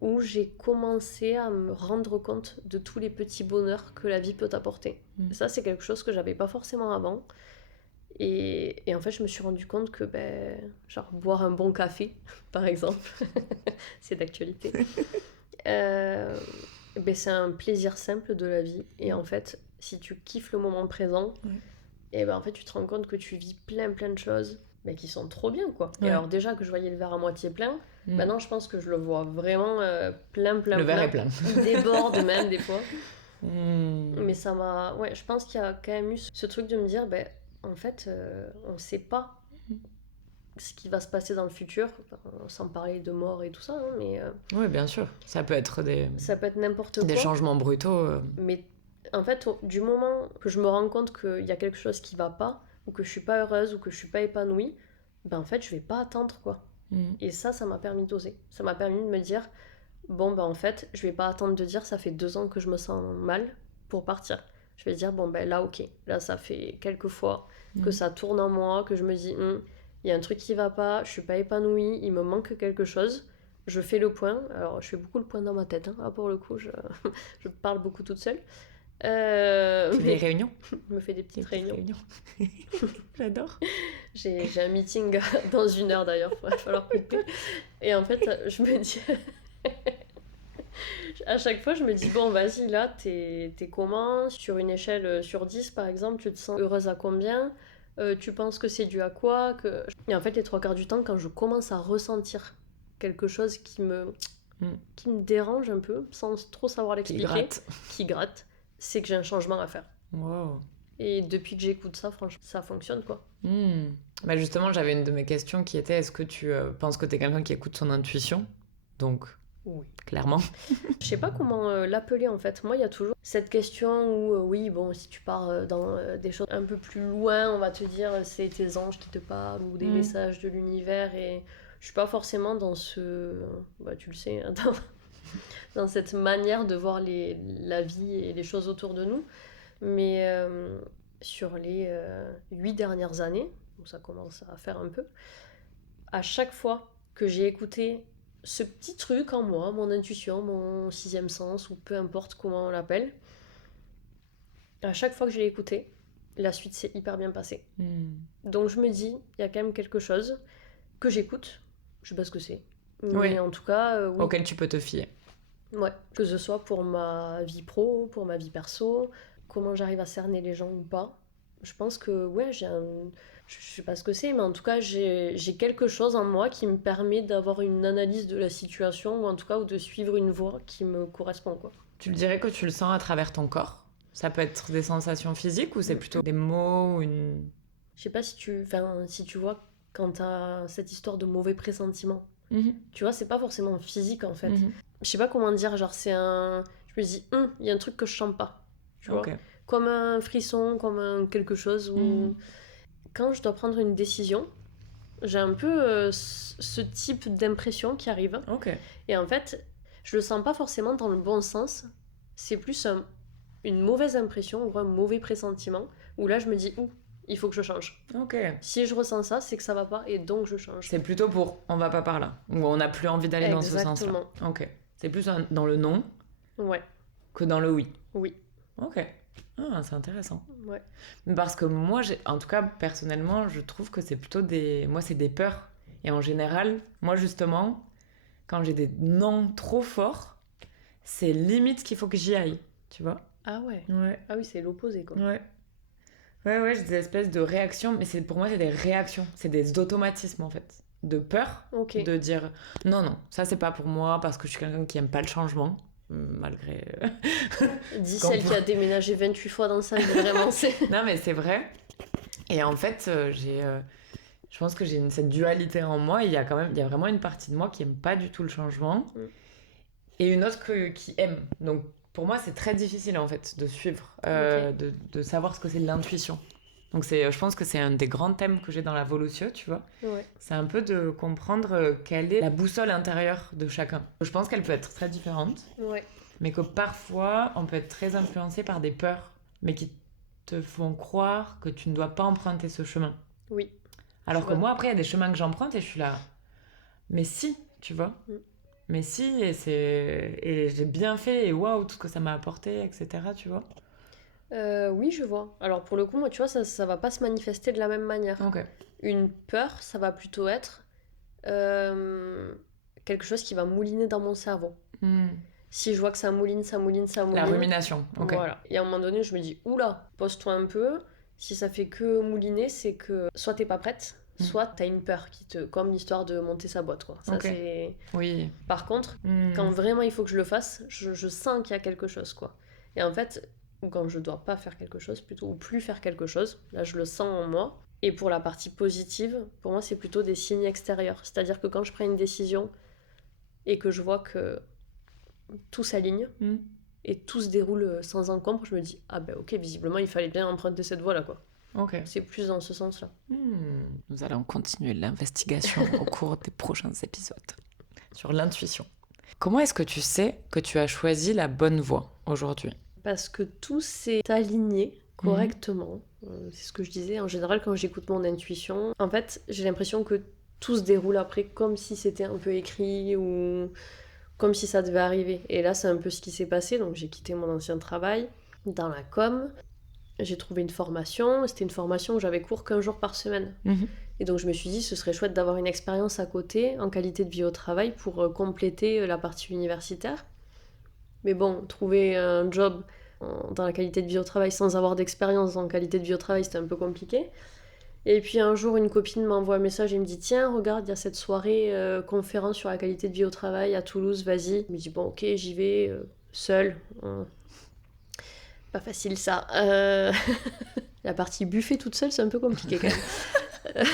où j'ai commencé à me rendre compte de tous les petits bonheurs que la vie peut t'apporter. Et ça, c'est quelque chose que j'avais pas forcément avant. Et en fait, je me suis rendu compte que, genre, boire un bon café, par exemple, c'est d'actualité, c'est un plaisir simple de la vie. Et en fait, si tu kiffes le moment présent, et en fait, tu te rends compte que tu vis plein de choses qui sont trop bien, quoi. Ouais. Et alors, déjà que je voyais le verre à moitié plein, maintenant, je pense que je le vois vraiment plein. Le verre est plein. Il déborde même, des fois. Mais ça m'a... Ouais, je pense qu'il y a quand même eu ce truc de me dire, en fait, on sait pas ce qui va se passer dans le futur, sans parler de mort et tout ça, hein, mais... Oui, bien sûr. Ça peut être n'importe quoi. Des changements brutaux. Mais en fait, du moment que je me rends compte qu'il y a quelque chose qui va pas, ou que je suis pas heureuse, ou que je suis pas épanouie, en fait, je vais pas attendre, quoi. Et ça m'a permis d'oser. Ça m'a permis de me dire, en fait, je vais pas attendre de dire, ça fait 2 ans que je me sens mal pour partir. Je vais dire, là, ok. Là, ça fait quelques fois que ça tourne en moi, que je me dis, il y a un truc qui va pas, je suis pas épanouie, il me manque quelque chose. Je fais le point. Alors, je fais beaucoup le point dans ma tête. Hein. Là, pour le coup, je parle beaucoup toute seule. Des réunions. Je me fais des petites réunions. J'adore. J'ai un meeting dans 1 heure, d'ailleurs. Il va falloir couper. Et en fait, je me dis... À chaque fois, je me dis, vas-y, là, t'es comment ? Sur une échelle sur 10, par exemple, tu te sens heureuse à combien ? Tu penses que c'est dû à quoi ? Et en fait, les 3 quarts du temps, quand je commence à ressentir quelque chose qui me dérange un peu, sans trop savoir l'expliquer, qui gratte, c'est que j'ai un changement à faire. Wow. Et depuis que j'écoute ça, franchement, ça fonctionne, quoi. Justement, j'avais une de mes questions qui était, est-ce que tu penses que t'es quelqu'un qui écoute son intuition ? Donc... Oui. Clairement. Je sais pas comment l'appeler en fait. Moi, il y a toujours cette question où, si tu pars dans des choses un peu plus loin, on va te dire c'est tes anges qui te parlent ou des messages de l'univers. Et je suis pas forcément dans ce. Tu le sais, hein, dans cette manière de voir la vie et les choses autour de nous. Mais sur les 8 dernières années, où ça commence à faire un peu, à chaque fois que j'ai écouté ce petit truc en moi, mon intuition, mon 6e sens, ou peu importe comment on l'appelle, à chaque fois que je l'ai écouté, la suite s'est hyper bien passée. Donc je me dis, il y a quand même quelque chose que j'écoute, je sais pas ce que c'est, mais en tout cas... oui. Auquel tu peux te fier. Ouais, que ce soit pour ma vie pro, pour ma vie perso, comment j'arrive à cerner les gens ou pas. Je pense que, je sais pas ce que c'est, mais en tout cas, j'ai quelque chose en moi qui me permet d'avoir une analyse de la situation, ou en tout cas, ou de suivre une voie qui me correspond, quoi. Tu le dirais que tu le sens à travers ton corps ? Ça peut être des sensations physiques ou c'est plutôt des mots ou une... Je sais pas si tu vois, quand t'as cette histoire de mauvais pressentiment, tu vois, c'est pas forcément physique, en fait. Je sais pas comment dire, genre, je me dis, il y a un truc que je sens pas. tu vois. Ok. Comme un frisson, comme un quelque chose où... Quand je dois prendre une décision, j'ai un peu ce type d'impression qui arrive. Ok. Et en fait, je le sens pas forcément dans le bon sens. C'est plus une mauvaise impression ou un mauvais pressentiment. Où là, je me dis, il faut que je change. Ok. Si je ressens ça, c'est que ça va pas et donc je change. C'est plutôt pour on va pas par là, ou on n'a plus envie d'aller dans ce sens-là. Exactement. Ok. C'est plus dans le non Ouais, que dans le oui. oui. Ok. Ah, c'est intéressant. Ouais. Parce que moi, en tout cas, personnellement, je trouve que c'est plutôt moi, c'est des peurs. Et en général, moi, justement, quand j'ai des non trop forts, c'est limite qu'il faut que j'y aille, tu vois. Ah ouais. Ouais. Ah oui, c'est l'opposé, quoi. Ouais. Ouais, j'ai des espèces de réactions, mais pour moi, c'est des réactions, c'est des automatismes, en fait. De peur, Ok. de dire non, ça, c'est pas pour moi, parce que je suis quelqu'un qui aime pas le changement, malgré... Dis celle qui a déménagé 28 fois dans sa vie, vraiment, c'est... Non, mais c'est vrai. Et en fait, je pense que j'ai cette dualité en moi. Il y a vraiment une partie de moi qui aime pas du tout le changement et une autre qui aime. Donc, pour moi, c'est très difficile, en fait, de suivre, de savoir ce que c'est de l'intuition. Donc, je pense que c'est un des grands thèmes que j'ai dans la Volusio, tu vois. Ouais. C'est un peu de comprendre quelle est la boussole intérieure de chacun. Je pense qu'elle peut être très différente, mais que parfois, on peut être très influencé par des peurs, mais qui te font croire que tu ne dois pas emprunter ce chemin. Oui. Alors que moi, après, il y a des chemins que j'emprunte et je suis là. Mais si, tu vois. Mais si, et j'ai bien fait, et waouh, tout ce que ça m'a apporté, etc., tu vois. Oui, je vois. Alors pour le coup, moi, tu vois, ça va pas se manifester de la même manière. Ok. Une peur, ça va plutôt être quelque chose qui va mouliner dans mon cerveau. Si je vois que ça mouline... La rumination, ok. Voilà. Et à un moment donné, je me dis, oula, pose-toi un peu. Si ça fait que mouliner, c'est que soit t'es pas prête, soit t'as une peur comme l'histoire de monter sa boîte, quoi. Ça, c'est... Oui. Par contre, quand vraiment il faut que je le fasse, je sens qu'il y a quelque chose, quoi. Et en fait, ou quand je dois pas faire quelque chose, plutôt, ou plus faire quelque chose, là, je le sens en moi. Et pour la partie positive, pour moi, c'est plutôt des signes extérieurs. C'est-à-dire que quand je prends une décision et que je vois que tout s'aligne et tout se déroule sans encombre, je me dis ah ben ok, visiblement il fallait bien emprunter cette voie là, quoi. Ok. C'est plus dans ce sens-là. Nous allons continuer l'investigation au cours des prochains épisodes sur l'intuition. Comment est-ce que tu sais que tu as choisi la bonne voie aujourd'hui ? Parce que tout s'est aligné correctement. C'est ce que je disais. En général, quand j'écoute mon intuition, en fait, j'ai l'impression que tout se déroule après comme si c'était un peu écrit ou comme si ça devait arriver. Et là, c'est un peu ce qui s'est passé. Donc, j'ai quitté mon ancien travail dans la com. J'ai trouvé une formation. C'était une formation où j'avais cours qu'1 jour par semaine. Et donc, je me suis dit, ce serait chouette d'avoir une expérience à côté en qualité de vie au travail pour compléter la partie universitaire. Mais bon, trouver un job dans la qualité de vie au travail sans avoir d'expérience en qualité de vie au travail, c'était un peu compliqué. Et puis un jour, une copine m'envoie un message et me dit « Tiens, regarde, il y a cette soirée conférence sur la qualité de vie au travail à Toulouse, vas-y. » Je me dis « Bon, ok, j'y vais, seule. » Pas facile, ça. La partie buffet toute seule, c'est un peu compliqué, quand même.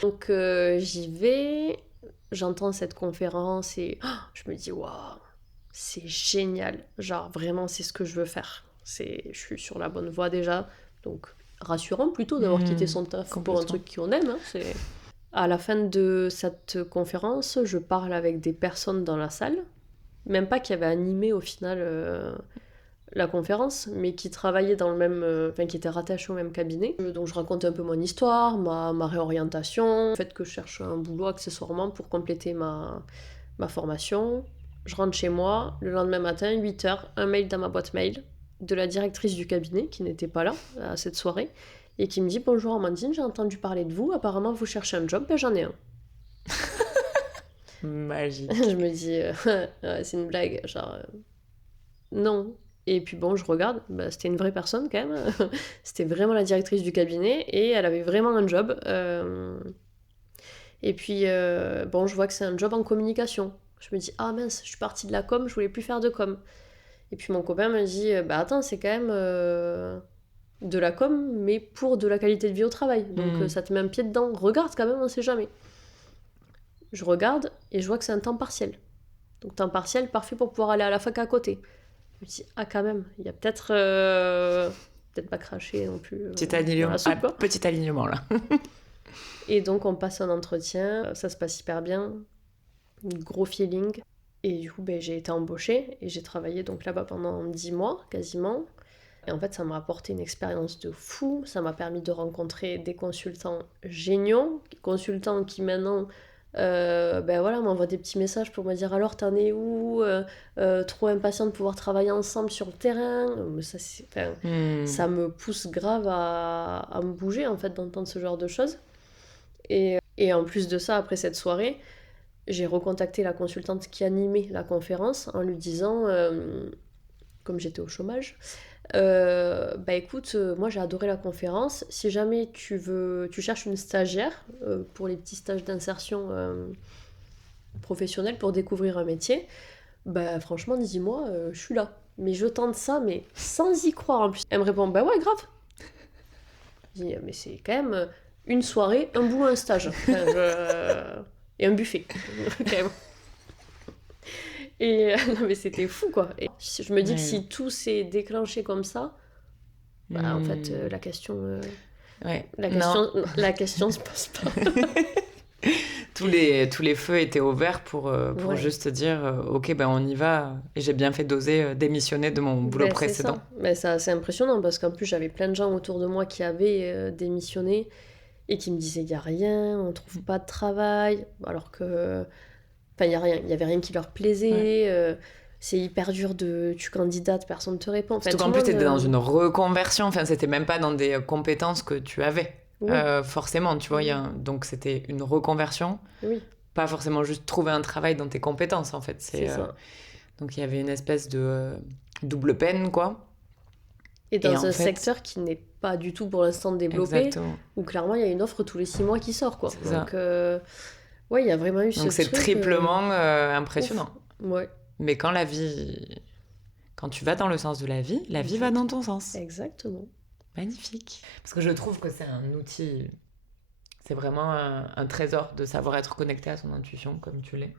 Donc, j'y vais, j'entends cette conférence et je me dis « Waouh, c'est génial. Genre, vraiment, c'est ce que je veux faire. Je suis sur la bonne voie déjà. » Donc, rassurant plutôt d'avoir quitté son taf pour un truc qu'on aime. C'est... À la fin de cette conférence, je parle avec des personnes dans la salle, même pas qui avaient animé au final la conférence, mais qui travaillaient dans le même, qui étaient rattachés au même cabinet. Donc je raconte un peu mon histoire, ma réorientation, le fait que je cherche un boulot accessoirement pour compléter ma formation. Je rentre chez moi, le lendemain matin, 8h, un mail dans ma boîte mail de la directrice du cabinet, qui n'était pas là à cette soirée, et qui me dit « Bonjour Amandine, j'ai entendu parler de vous, apparemment vous cherchez un job, ben j'en ai un. » Magique. Je me dis ouais, c'est une blague, genre non. Et puis bon, je regarde, bah, c'était une vraie personne quand même, c'était vraiment la directrice du cabinet, et elle avait vraiment un job. Et puis bon, je vois que c'est un job en communication. Je me dis, ah mince, je suis partie de la com, je voulais plus faire de com. Et puis mon copain me dit, bah attends, c'est quand même de la com, mais pour de la qualité de vie au travail. Donc ça te met un pied dedans. Regarde quand même, on sait jamais. Je regarde et je vois que c'est un temps partiel. Donc temps partiel, parfait pour pouvoir aller à la fac à côté. me dis, ah quand même, il y a peut-être pas craché non plus. Petit alignement là. Et donc on passe un entretien, ça se passe hyper bien, gros feeling. Et du coup, j'ai été embauchée et j'ai travaillé donc là-bas pendant 10 mois quasiment. Et en fait, ça m'a apporté une expérience de fou. Ça m'a permis de rencontrer des consultants géniaux, consultants qui maintenant m'envoient des petits messages pour me dire alors t'en es où, trop impatient de pouvoir travailler ensemble sur le terrain. Ça me pousse grave à me bouger en fait d'entendre ce genre de choses. Et en plus de ça, après cette soirée, j'ai recontacté la consultante qui animait la conférence en lui disant, comme j'étais au chômage, écoute, moi j'ai adoré la conférence. Si jamais tu cherches une stagiaire pour les petits stages d'insertion professionnelle pour découvrir un métier, franchement, dis-moi, je suis là. Mais je tente ça, mais sans y croire en plus. Elle me répond, ouais, grave. Je dis, mais c'est quand même une soirée, un boulot, un stage. Et un buffet. Et non, mais c'était fou, quoi. Et je me dis que si tout s'est déclenché comme ça, en fait, la question se pose pas. tous les feux étaient au vert pour juste dire ok, on y va. Et j'ai bien fait d'oser démissionner de mon boulot précédent. C'est assez impressionnant parce qu'en plus, j'avais plein de gens autour de moi qui avaient démissionné et qui me disaient il n'y a rien, on ne trouve pas de travail, alors que... Enfin, il n'y avait rien qui leur plaisait, c'est hyper dur tu candidates, personne ne te répond. Surtout qu'en plus, tu étais dans une reconversion, enfin, c'était même pas dans des compétences que tu avais, forcément, tu vois, donc c'était une reconversion, pas forcément juste trouver un travail dans tes compétences, en fait. C'est ça. Donc il y avait une espèce de double peine, quoi. Et dans un secteur qui n'est pas du tout pour l'instant développé, exactement. Où clairement il y a une offre tous les 6 mois qui sort, quoi. C'est donc il y a vraiment eu ce truc. Donc c'est triplement impressionnant. Ouais. Mais quand tu vas dans le sens de la vie va dans ton sens. Exactement. Magnifique. Parce que je trouve que c'est un outil, c'est vraiment un trésor de savoir être connecté à son intuition comme tu l'es.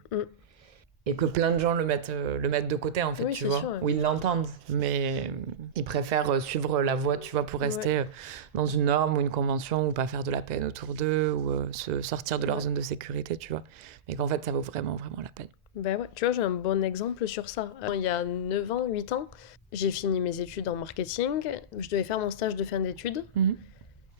Et que plein de gens le mettent de côté, en fait, tu vois. Sûr, Ou ils l'entendent, mais ils préfèrent suivre la voie, tu vois, pour rester dans une norme ou une convention, ou pas faire de la peine autour d'eux, ou se sortir de leur zone de sécurité, tu vois. Mais qu'en fait, ça vaut vraiment, vraiment la peine. Tu vois, j'ai un bon exemple sur ça. Il y a 9 ans, 8 ans, j'ai fini mes études en marketing. Je devais faire mon stage de fin d'études.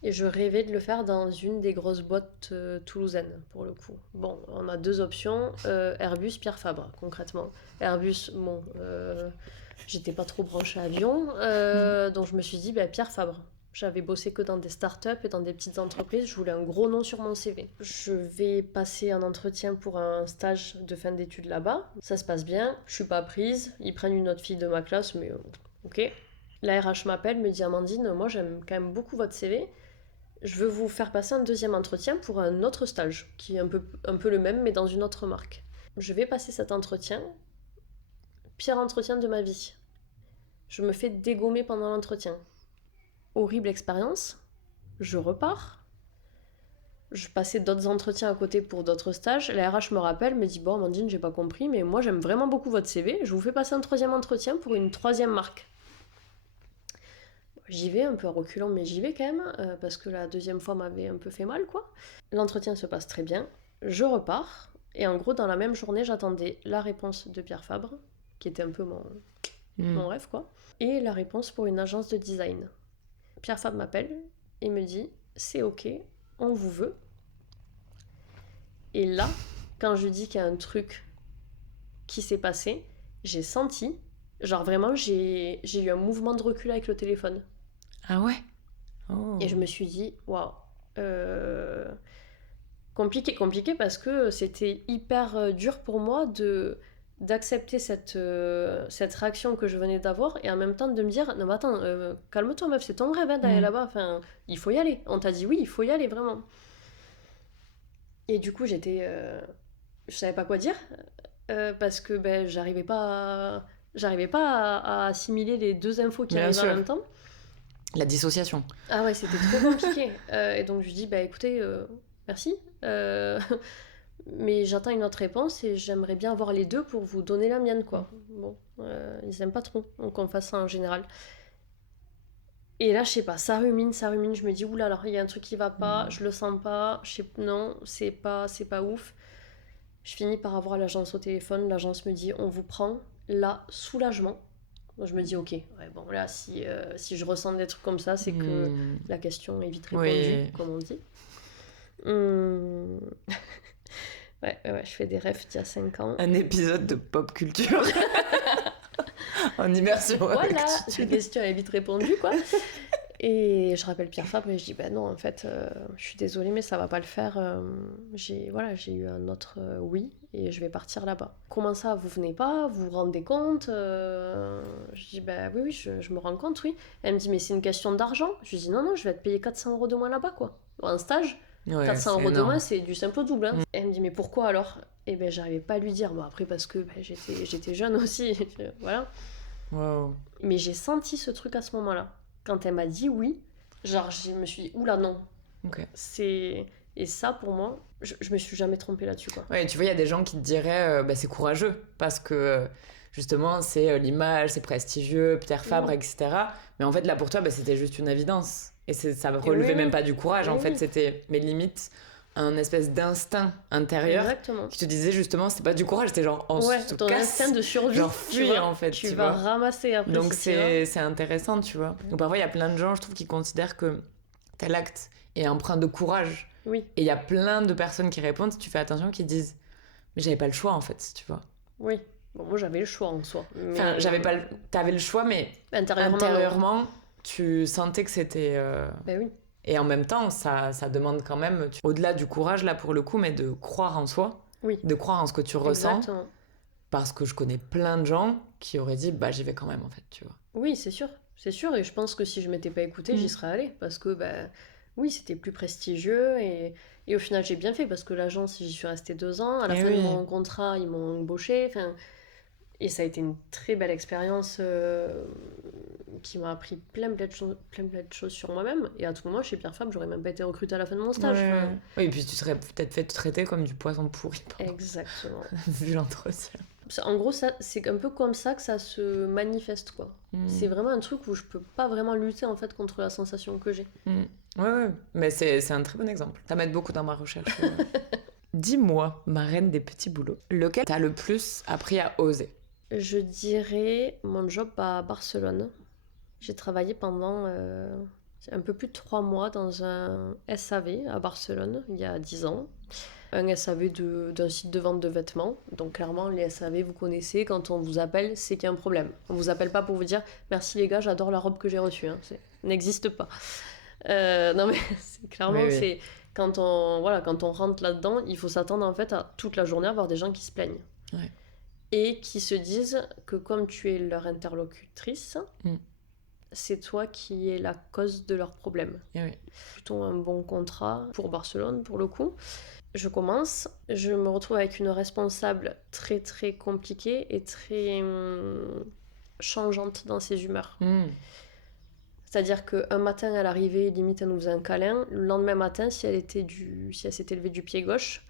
Et je rêvais de le faire dans une des grosses boîtes toulousaines, pour le coup. Bon, on a 2 options, Airbus, Pierre Fabre, concrètement. Airbus, j'étais pas trop branchée avion, donc je me suis dit, Pierre Fabre. J'avais bossé que dans des startups et dans des petites entreprises, je voulais un gros nom sur mon CV. Je vais passer un entretien pour un stage de fin d'études là-bas, ça se passe bien, je suis pas prise, ils prennent une autre fille de ma classe, mais ok. La RH m'appelle, me dit, Amandine, moi j'aime quand même beaucoup votre CV, je veux vous faire passer un 2e entretien pour un autre stage, qui est un peu le même, mais dans une autre marque. Je vais passer cet entretien, pire entretien de ma vie. Je me fais dégommer pendant l'entretien. Horrible expérience, je repars. Je passais d'autres entretiens à côté pour d'autres stages. La RH me rappelle, me dit, bon Amandine, j'ai pas compris, mais moi j'aime vraiment beaucoup votre CV, je vous fais passer un 3e entretien pour une 3e marque. J'y vais un peu à reculons, mais j'y vais quand même, parce que la 2e fois m'avait un peu fait mal, quoi. L'entretien se passe très bien, je repars, et en gros, dans la même journée, j'attendais la réponse de Pierre Fabre, qui était un peu mon rêve, quoi, et la réponse pour une agence de design. Pierre Fabre m'appelle et me dit, c'est ok, on vous veut. Et là, quand je dis qu'il y a un truc qui s'est passé, j'ai senti, genre vraiment, j'ai eu un mouvement de recul avec le téléphone. Ah ouais. Oh. Et je me suis dit, waouh, compliqué parce que c'était hyper dur pour moi d'accepter cette réaction que je venais d'avoir et en même temps de me dire, non mais attends, calme-toi meuf, c'est ton rêve d'aller là-bas, enfin, il faut y aller. On t'a dit oui, il faut y aller, vraiment. Et du coup, je savais pas quoi dire, parce que j'arrivais pas à assimiler les 2 infos qui arrivaient en même temps. La dissociation. Ah ouais, c'était trop compliqué. Et donc je dis, écoutez, merci. Mais j'attends une autre réponse et j'aimerais bien avoir les deux pour vous donner la mienne, quoi. Bon, ils aiment pas trop qu'on fasse ça en général. Et là, je sais pas, ça rumine, je me dis, oula, alors il y a un truc qui va pas, je le sens pas, non, c'est pas ouf. Je finis par avoir l'agence au téléphone, l'agence me dit, on vous prend, là, soulagement. Donc je me dis, ok, ouais, bon, là, si je ressens des trucs comme ça, c'est que la question est vite répondue, comme on dit. Ouais, je fais des rêves d'il y a 5 ans. Un épisode de pop culture. En immersion. Voilà, cette question est vite répondue, quoi. Et je rappelle Pierre Fabre et je dis, ben non, en fait, je suis désolée, mais ça va pas le faire. J'ai eu un autre oui, et je vais partir là-bas. Comment ça, vous venez pas? Vous vous rendez compte? Je dis, ben oui, je me rends compte, oui. Elle me dit, mais c'est une question d'argent. Je lui dis, non, je vais te payer 400 € de moins là-bas, quoi. Un stage, 400 € de moins, c'est du simple au double. Hein. Elle me dit, mais pourquoi alors? Et ben j'arrivais pas à lui dire. Bon, après, parce que j'étais jeune aussi, voilà. Wow. Mais j'ai senti ce truc à ce moment-là. Quand elle m'a dit oui, genre je me suis dit, oula non. Okay. Et ça pour moi, je me suis jamais trompée là-dessus, quoi. Ouais, tu vois, il y a des gens qui te diraient c'est courageux parce que justement c'est l'image, c'est prestigieux, Pierre Fabre, etc. Mais en fait là pour toi c'était juste une évidence et ça relevait même pas du courage en fait, c'était mes limites. Un espèce d'instinct intérieur. Exactement. Qui te disait justement c'était pas du courage, c'était genre on se ton casse, instinct de survie, genre fuis en fait, tu vas ramasser après. Donc c'est intéressant, tu vois. Donc parfois il y a plein de gens, je trouve, qui considèrent que tel acte est empreint de courage. Oui. Et il y a plein de personnes qui répondent, si tu fais attention, qui disent mais j'avais pas le choix en fait, tu vois. Oui. Bon, moi j'avais le choix en soi. Mais... Enfin t'avais le choix, mais intérieurement tu sentais que c'était. Ben oui. Et en même temps, ça demande quand même, au-delà du courage, là, pour le coup, mais de croire en soi, de croire en ce que tu ressens. Exactement. Parce que je connais plein de gens qui auraient dit, j'y vais quand même, en fait, tu vois. Oui, c'est sûr. Et je pense que si je m'étais pas écoutée, j'y serais allée. Parce que, oui, c'était plus prestigieux. Et au final, j'ai bien fait, parce que l'agence, j'y suis restée 2 ans. À la fin de mon contrat, ils m'ont embauchée. Et ça a été une très belle expérience... qui m'a appris plein de choses sur moi-même. Et à tout moment, chez Pierre Fabre, j'aurais même pas été recrutée à la fin de mon stage. Oui, et puis tu serais peut-être fait traiter comme du poisson pourri. Exactement. Vu l'entretien. En gros, c'est un peu comme ça que ça se manifeste, quoi. C'est vraiment un truc où je peux pas vraiment lutter, en fait, contre la sensation que j'ai. Ouais. Mais c'est un très bon exemple. Ça m'aide beaucoup dans ma recherche. Dis-moi, ma reine des petits boulots, lequel t'as le plus appris à oser? Je dirais mon job à Barcelone. J'ai travaillé pendant un peu plus de 3 mois dans un SAV à Barcelone, il y a 10 ans. Un SAV d'un site de vente de vêtements. Donc clairement, les SAV, vous connaissez, quand on vous appelle, c'est qu'il y a un problème. On vous appelle pas pour vous dire « Merci les gars, j'adore la robe que j'ai reçue. » Ça n'existe pas. Non mais clairement, c'est... Quand on rentre là-dedans, il faut s'attendre en fait à toute la journée à voir des gens qui se plaignent. Ouais. Et qui se disent que comme tu es leur interlocutrice... c'est toi qui es la cause de leurs problèmes. Plutôt un bon contrat pour Barcelone, pour le coup. Je commence, je me retrouve avec une responsable très très compliquée et très changeante dans ses humeurs. C'est-à-dire qu'un matin, elle arrivait, limite elle nous faisait un câlin. Le lendemain matin, si elle s'était levée du pied gauche,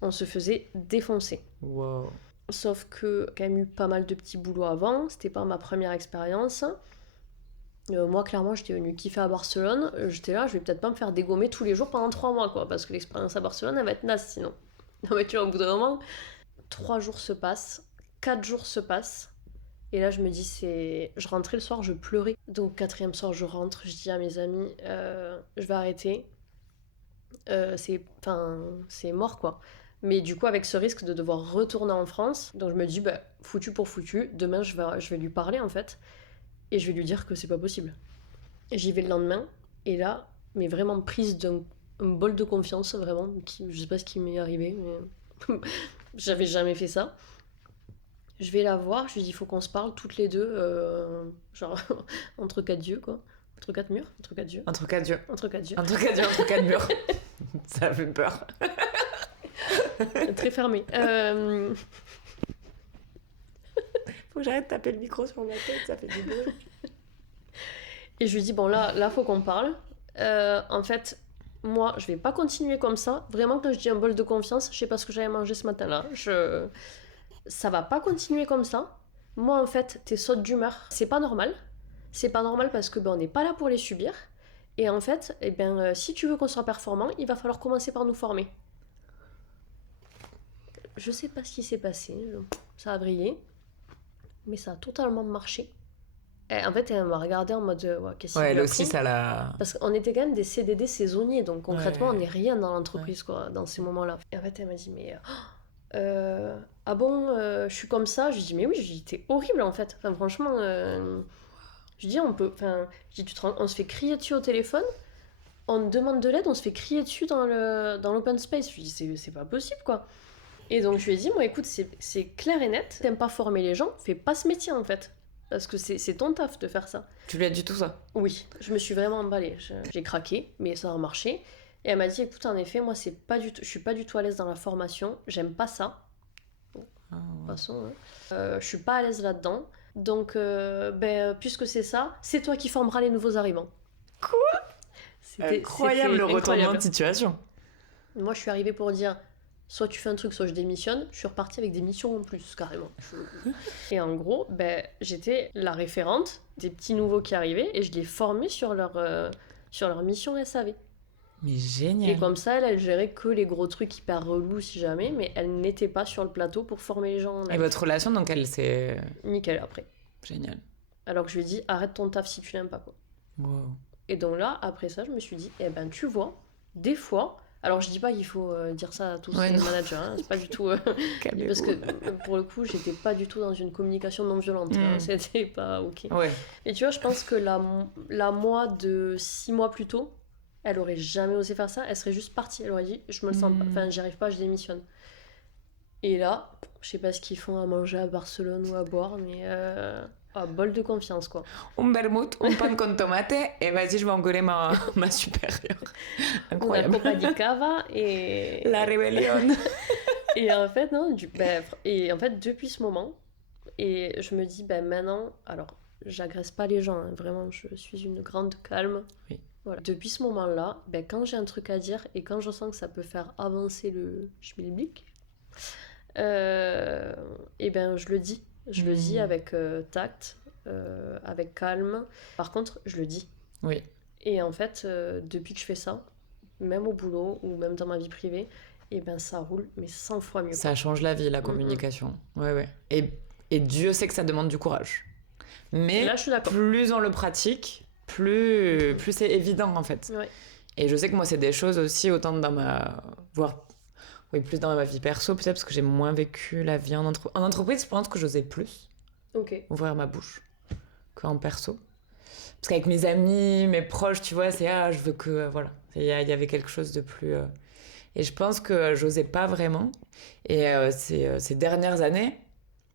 on se faisait défoncer. Wow. Sauf que quand même eu pas mal de petits boulots avant, c'était pas ma première expérience. Moi, clairement, j'étais venue kiffer à Barcelone. J'étais là, je vais peut-être pas me faire dégommer tous les jours pendant 3 mois, quoi, parce que l'expérience à Barcelone, elle va être naze sinon. Non, mais tu vois, au bout d'un moment, 3 jours se passent, 4 jours se passent, et là, je me dis, je rentrais le soir, je pleurais. Donc, 4e soir, je rentre, je dis à mes amis, je vais arrêter. C'est mort, quoi. Mais du coup, avec ce risque de devoir retourner en France, donc je me dis, foutu pour foutu, demain, je vais lui parler, en fait. Et je vais lui dire que c'est pas possible. J'y vais le lendemain, et là, mais vraiment prise d'un bol de confiance, vraiment, je sais pas ce qui m'est arrivé, mais j'avais jamais fait ça. Je vais la voir, je lui dis, il faut qu'on se parle toutes les deux, genre, entre 4 yeux, quoi. Entre 4 murs, entre 4 yeux. Entre 4 yeux. Entre 4 yeux. Entre 4 yeux, entre 4 murs. Ça fait peur. Très fermé. Faut que j'arrête de taper le micro sur ma tête, ça fait du bruit. Et je lui dis, bon là faut qu'on parle. En fait, moi, je vais pas continuer comme ça. Vraiment, quand je dis un bol de confiance, je sais pas ce que j'avais mangé ce matin-là. Ça va pas continuer comme ça. Moi, en fait, tes sautes d'humeur, c'est pas normal. C'est pas normal parce que on n'est pas là pour les subir. Et en fait, si tu veux qu'on soit performant, il va falloir commencer par nous former. Je sais pas ce qui s'est passé. Ça a brillé. Mais ça a totalement marché. Et en fait, elle m'a regardé en mode qu'est-ce qu'il elle lui a aussi, pris ça l'a. Parce qu'on était quand même des CDD saisonniers, donc concrètement, Ouais. on n'est rien dans l'entreprise, quoi, dans ces moments-là. Et en fait, elle m'a dit, mais ah bon, je suis comme ça. Je lui dis, mais oui, je lui dis, t'es horrible en fait. Enfin, franchement, je dis, on se fait crier dessus au téléphone, on demande de l'aide, on se fait crier dessus dans l'open space. Je lui dis, c'est pas possible, quoi. Et donc, je lui ai dit, moi, écoute, c'est clair et net, t'aimes pas former les gens, fais pas ce métier en fait. Parce que c'est ton taf de faire ça. Tu lui as dit tout ça? Oui, je me suis vraiment emballée. J'ai craqué, mais ça a marché. Et elle m'a dit, écoute, en effet, moi, je suis pas du tout à l'aise dans la formation. J'aime pas ça. Bon, de toute façon, je suis pas à l'aise là-dedans. Donc, puisque c'est ça, c'est toi qui formeras les nouveaux arrivants. Quoi? Incroyable le retournement de situation. Moi, je suis arrivée pour dire, soit tu fais un truc, soit je démissionne. Je suis repartie avec des missions en plus, carrément. Et en gros, j'étais la référente des petits nouveaux qui arrivaient et je les formais sur leur mission SAV. Mais génial. Et comme ça, elle gérait que les gros trucs hyper relous si jamais, mais elle n'était pas sur le plateau pour former les gens. Et votre relation, donc, elle, c'est... Nickel, après. Génial. Alors que je lui ai dit, arrête ton taf si tu l'aimes pas, quoi. Wow. Et donc là, après ça, je me suis dit, tu vois, des fois... Alors, je dis pas qu'il faut dire ça à tous les managers, hein, c'est pas du tout... parce que, pour le coup, j'étais pas du tout dans une communication non violente, hein, c'était pas OK. Ouais. Et tu vois, je pense que la moi de 6 mois plus tôt, elle aurait jamais osé faire ça, elle serait juste partie, elle aurait dit, je me le sens pas, enfin, j'y arrive pas, je démissionne. Et là, je sais pas ce qu'ils font à manger à Barcelone ou à boire, mais... bol de confiance, quoi. Un vermouth, un pan con tomate, et vas-y, je vais engueuler ma supérieure. Incroyable. Una copa di cava et... La rébellion. Et en fait, non, et en fait, depuis ce moment, et je me dis, maintenant, alors, j'agresse pas les gens, hein, vraiment, je suis une grande calme. Oui. Voilà. Depuis ce moment-là, quand j'ai un truc à dire et quand je sens que ça peut faire avancer le schmilblick, je le dis. Je le dis avec tact, avec calme. Par contre, je le dis. Oui. Et en fait, depuis que je fais ça, même au boulot ou même dans ma vie privée, ça roule, mais 100 fois mieux. Ça change la vie, la communication. Ouais. Et Dieu sait que ça demande du courage. Mais là, je suis d'accord. Plus on le pratique, plus c'est évident, en fait. Ouais. Et je sais que moi, c'est des choses aussi, autant dans plus dans ma vie perso, peut-être parce que j'ai moins vécu la vie en entreprise. En entreprise, je pense que j'osais plus ouvrir ma bouche qu'en perso. Parce qu'avec mes amis, mes proches, tu vois, c'est je veux que... voilà. Il y avait quelque chose de plus... Et je pense que j'osais pas vraiment. Et ces dernières années,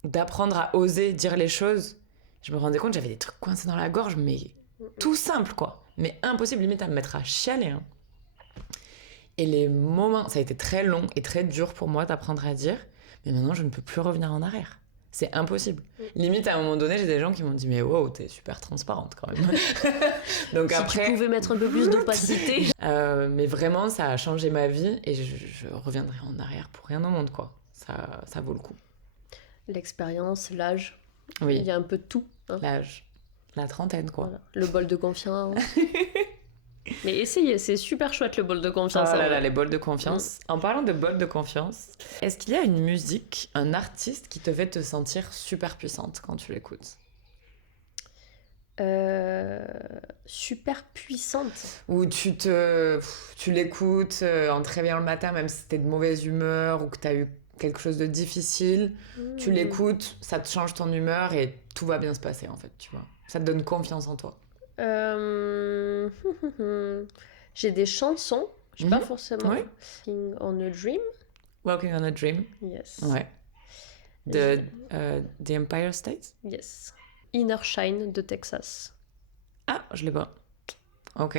d'apprendre à oser dire les choses, je me rendais compte que j'avais des trucs coincés dans la gorge, mais tout simple, quoi. Mais impossible, limite, à me mettre à chialer, hein. Et les moments, ça a été très long et très dur pour moi d'apprendre à dire, mais maintenant je ne peux plus revenir en arrière. C'est impossible. Limite, à un moment donné, j'ai des gens qui m'ont dit, mais wow, t'es super transparente quand même. Donc si après, tu pouvais mettre un peu plus d'opacité. Mais vraiment, ça a changé ma vie et je reviendrai en arrière pour rien au monde, quoi. Ça vaut le coup. L'expérience, l'âge, oui. Il y a un peu de tout. Hein. L'âge, la trentaine, quoi. Voilà. Le bol de confiance. Mais essayez, c'est super chouette le bol de confiance. Oh là là, les bols de confiance. En parlant de bols de confiance, est-ce qu'il y a une musique, un artiste qui te fait te sentir super puissante quand tu l'écoutes? Super puissante. Ou tu l'écoutes en te réveillant le matin, même si t'es de mauvaise humeur ou que t'as eu quelque chose de difficile, tu l'écoutes, ça te change ton humeur et tout va bien se passer en fait, tu vois. Ça te donne confiance en toi. J'ai des chansons, je sais pas forcément. Walking on a Dream. Walking on a Dream. Yes. Ouais. The Empire State. Yes. Inner Shine de Texas. Ah, je l'ai pas. Ok.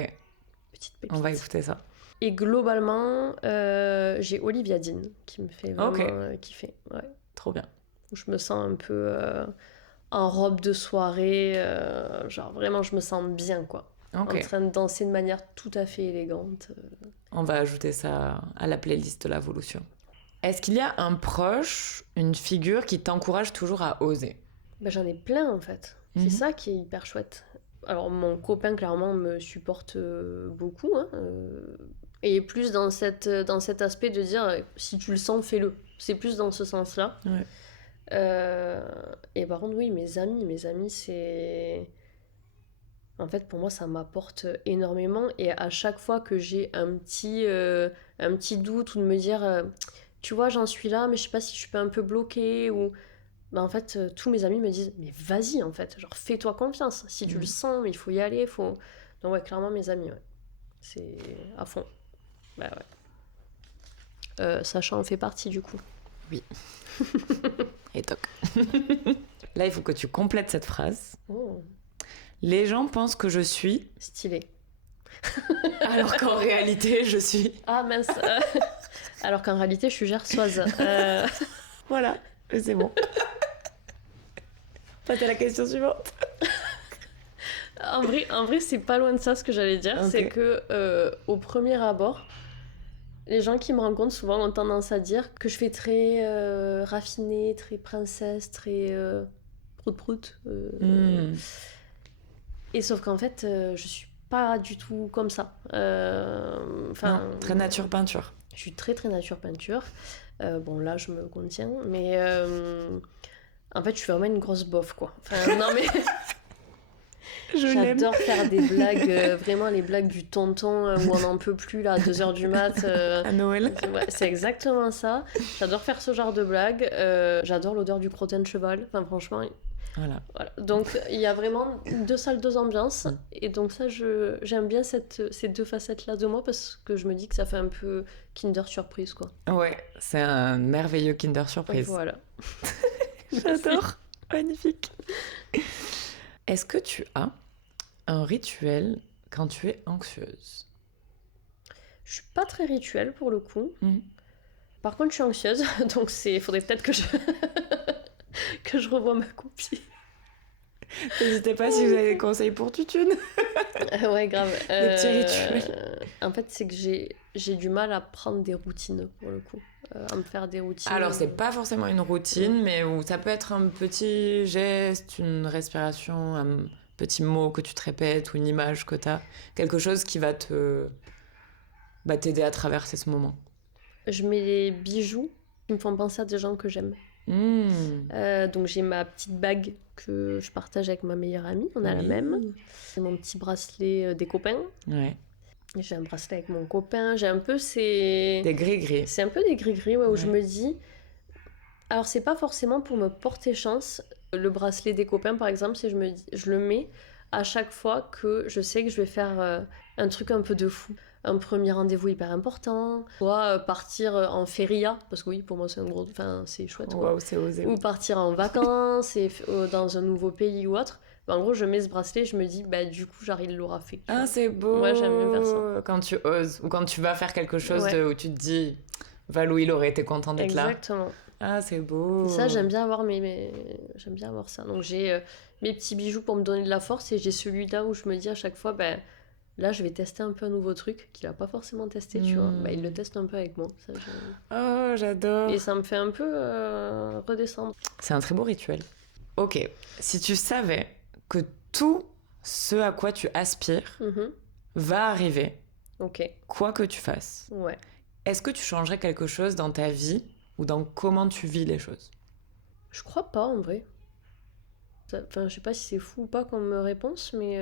Petite pépite. On va écouter ça. Et globalement, j'ai Olivia Dean qui me fait vraiment kiffer. Ouais. Trop bien. Je me sens un peu en robe de soirée, genre vraiment je me sens bien, quoi. en train de danser de manière tout à fait élégante. On va ajouter ça à la playlist de la Volution. Est-ce qu'il y a un proche, une figure qui t'encourage toujours à oser ? J'en ai plein en fait. C'est ça qui est hyper chouette. Alors mon copain clairement me supporte beaucoup, hein, et plus dans cet aspect de dire si tu le sens, fais-le. C'est plus dans ce sens-là. Ouais. Et par contre oui, mes amis c'est... En fait, pour moi, ça m'apporte énormément. Et à chaque fois que j'ai un petit doute ou de me dire, tu vois, j'en suis là, mais je sais pas si je suis pas un peu bloquée. Ou... en fait, tous mes amis me disent, mais vas-y, en fait. Genre, fais-toi confiance. Si tu le sens, il faut y aller. Donc, ouais, clairement, mes amis, ouais. C'est à fond. Ouais. Sacha en fait partie, du coup. Oui. Et toc. Là, il faut que tu complètes cette phrase. Oh. Les gens pensent que je suis... Stylé. Alors qu'en réalité, je suis... Ah mince. Alors qu'en réalité, je suis gersoise. Voilà, c'est bon. Passez à la question suivante. En vrai, c'est pas loin de ça ce que j'allais dire. Okay. C'est que au premier abord, les gens qui me rencontrent souvent ont tendance à dire que je fais très raffinée, très princesse, très prout-prout. Et sauf qu'en fait, je suis pas du tout comme ça. Non, très nature peinture. Je suis très très nature peinture. Bon, là, je me contiens. Mais en fait, je suis vraiment une grosse bof, quoi. Enfin, non, mais... J'adore faire des blagues, vraiment les blagues du tonton où on n'en peut plus, là, à 2h du mat. À Noël. Ouais, c'est exactement ça. J'adore faire ce genre de blagues. J'adore l'odeur du crottin de cheval. Enfin, franchement... Voilà. Donc il y a vraiment 2 salles, 2 ambiances, et donc ça j'aime bien ces 2 facettes là de moi parce que je me dis que ça fait un peu Kinder Surprise, quoi. Ouais, c'est un merveilleux Kinder Surprise. Voilà. J'adore. Magnifique. Est-ce que tu as un rituel quand tu es anxieuse ? Je suis pas très rituelle pour le coup. Par contre je suis anxieuse, donc faudrait peut-être que je revoie ma copie. N'hésitez pas si vous avez des conseils pour Tutune. Ouais, grave. Des petits rituels. En fait, c'est que j'ai du mal à prendre des routines, pour le coup. À me faire des routines. Alors, c'est pas forcément une routine, mais où ça peut être un petit geste, une respiration, un petit mot que tu te répètes ou une image que t'as. Quelque chose qui va t'aider à traverser ce moment. Je mets des bijoux qui me font penser à des gens que j'aime. Donc j'ai ma petite bague que je partage avec ma meilleure amie, on a la même. J'ai mon petit bracelet des copains. Ouais. J'ai un bracelet avec mon copain. J'ai un peu des gris-gris. C'est un peu des gris-gris, ouais, où je me dis... Alors c'est pas forcément pour me porter chance. Le bracelet des copains par exemple, c'est je le mets à chaque fois que je sais que je vais faire un truc un peu de fou. Un premier rendez-vous hyper important, soit partir en feria, parce que oui, pour moi c'est un gros... Enfin, c'est chouette, quoi. Wow, c'est osé. Ou partir en vacances, dans un nouveau pays ou autre. En gros, je mets ce bracelet, je me dis, du coup, genre, il l'aura fait. Ah, c'est beau. Ouais, j'aime bien faire ça. Quand tu oses, ou quand tu vas faire quelque chose où tu te dis, Valou, il aurait été content d'être là. Exactement. Ah, c'est beau. Et ça, j'aime bien avoir j'aime bien avoir ça. Donc, j'ai mes petits bijoux pour me donner de la force, et j'ai celui-là où je me dis à chaque fois, là, je vais tester un peu un nouveau truc qu'il a pas forcément testé, tu vois. Il le teste un peu avec moi. Ça, oh, j'adore. Et ça me fait un peu redescendre. C'est un très beau rituel. Ok, si tu savais que tout ce à quoi tu aspires va arriver, quoi que tu fasses, est-ce que tu changerais quelque chose dans ta vie ou dans comment tu vis les choses ? Je crois pas, en vrai. Enfin, je sais pas si c'est fou ou pas comme réponse, mais...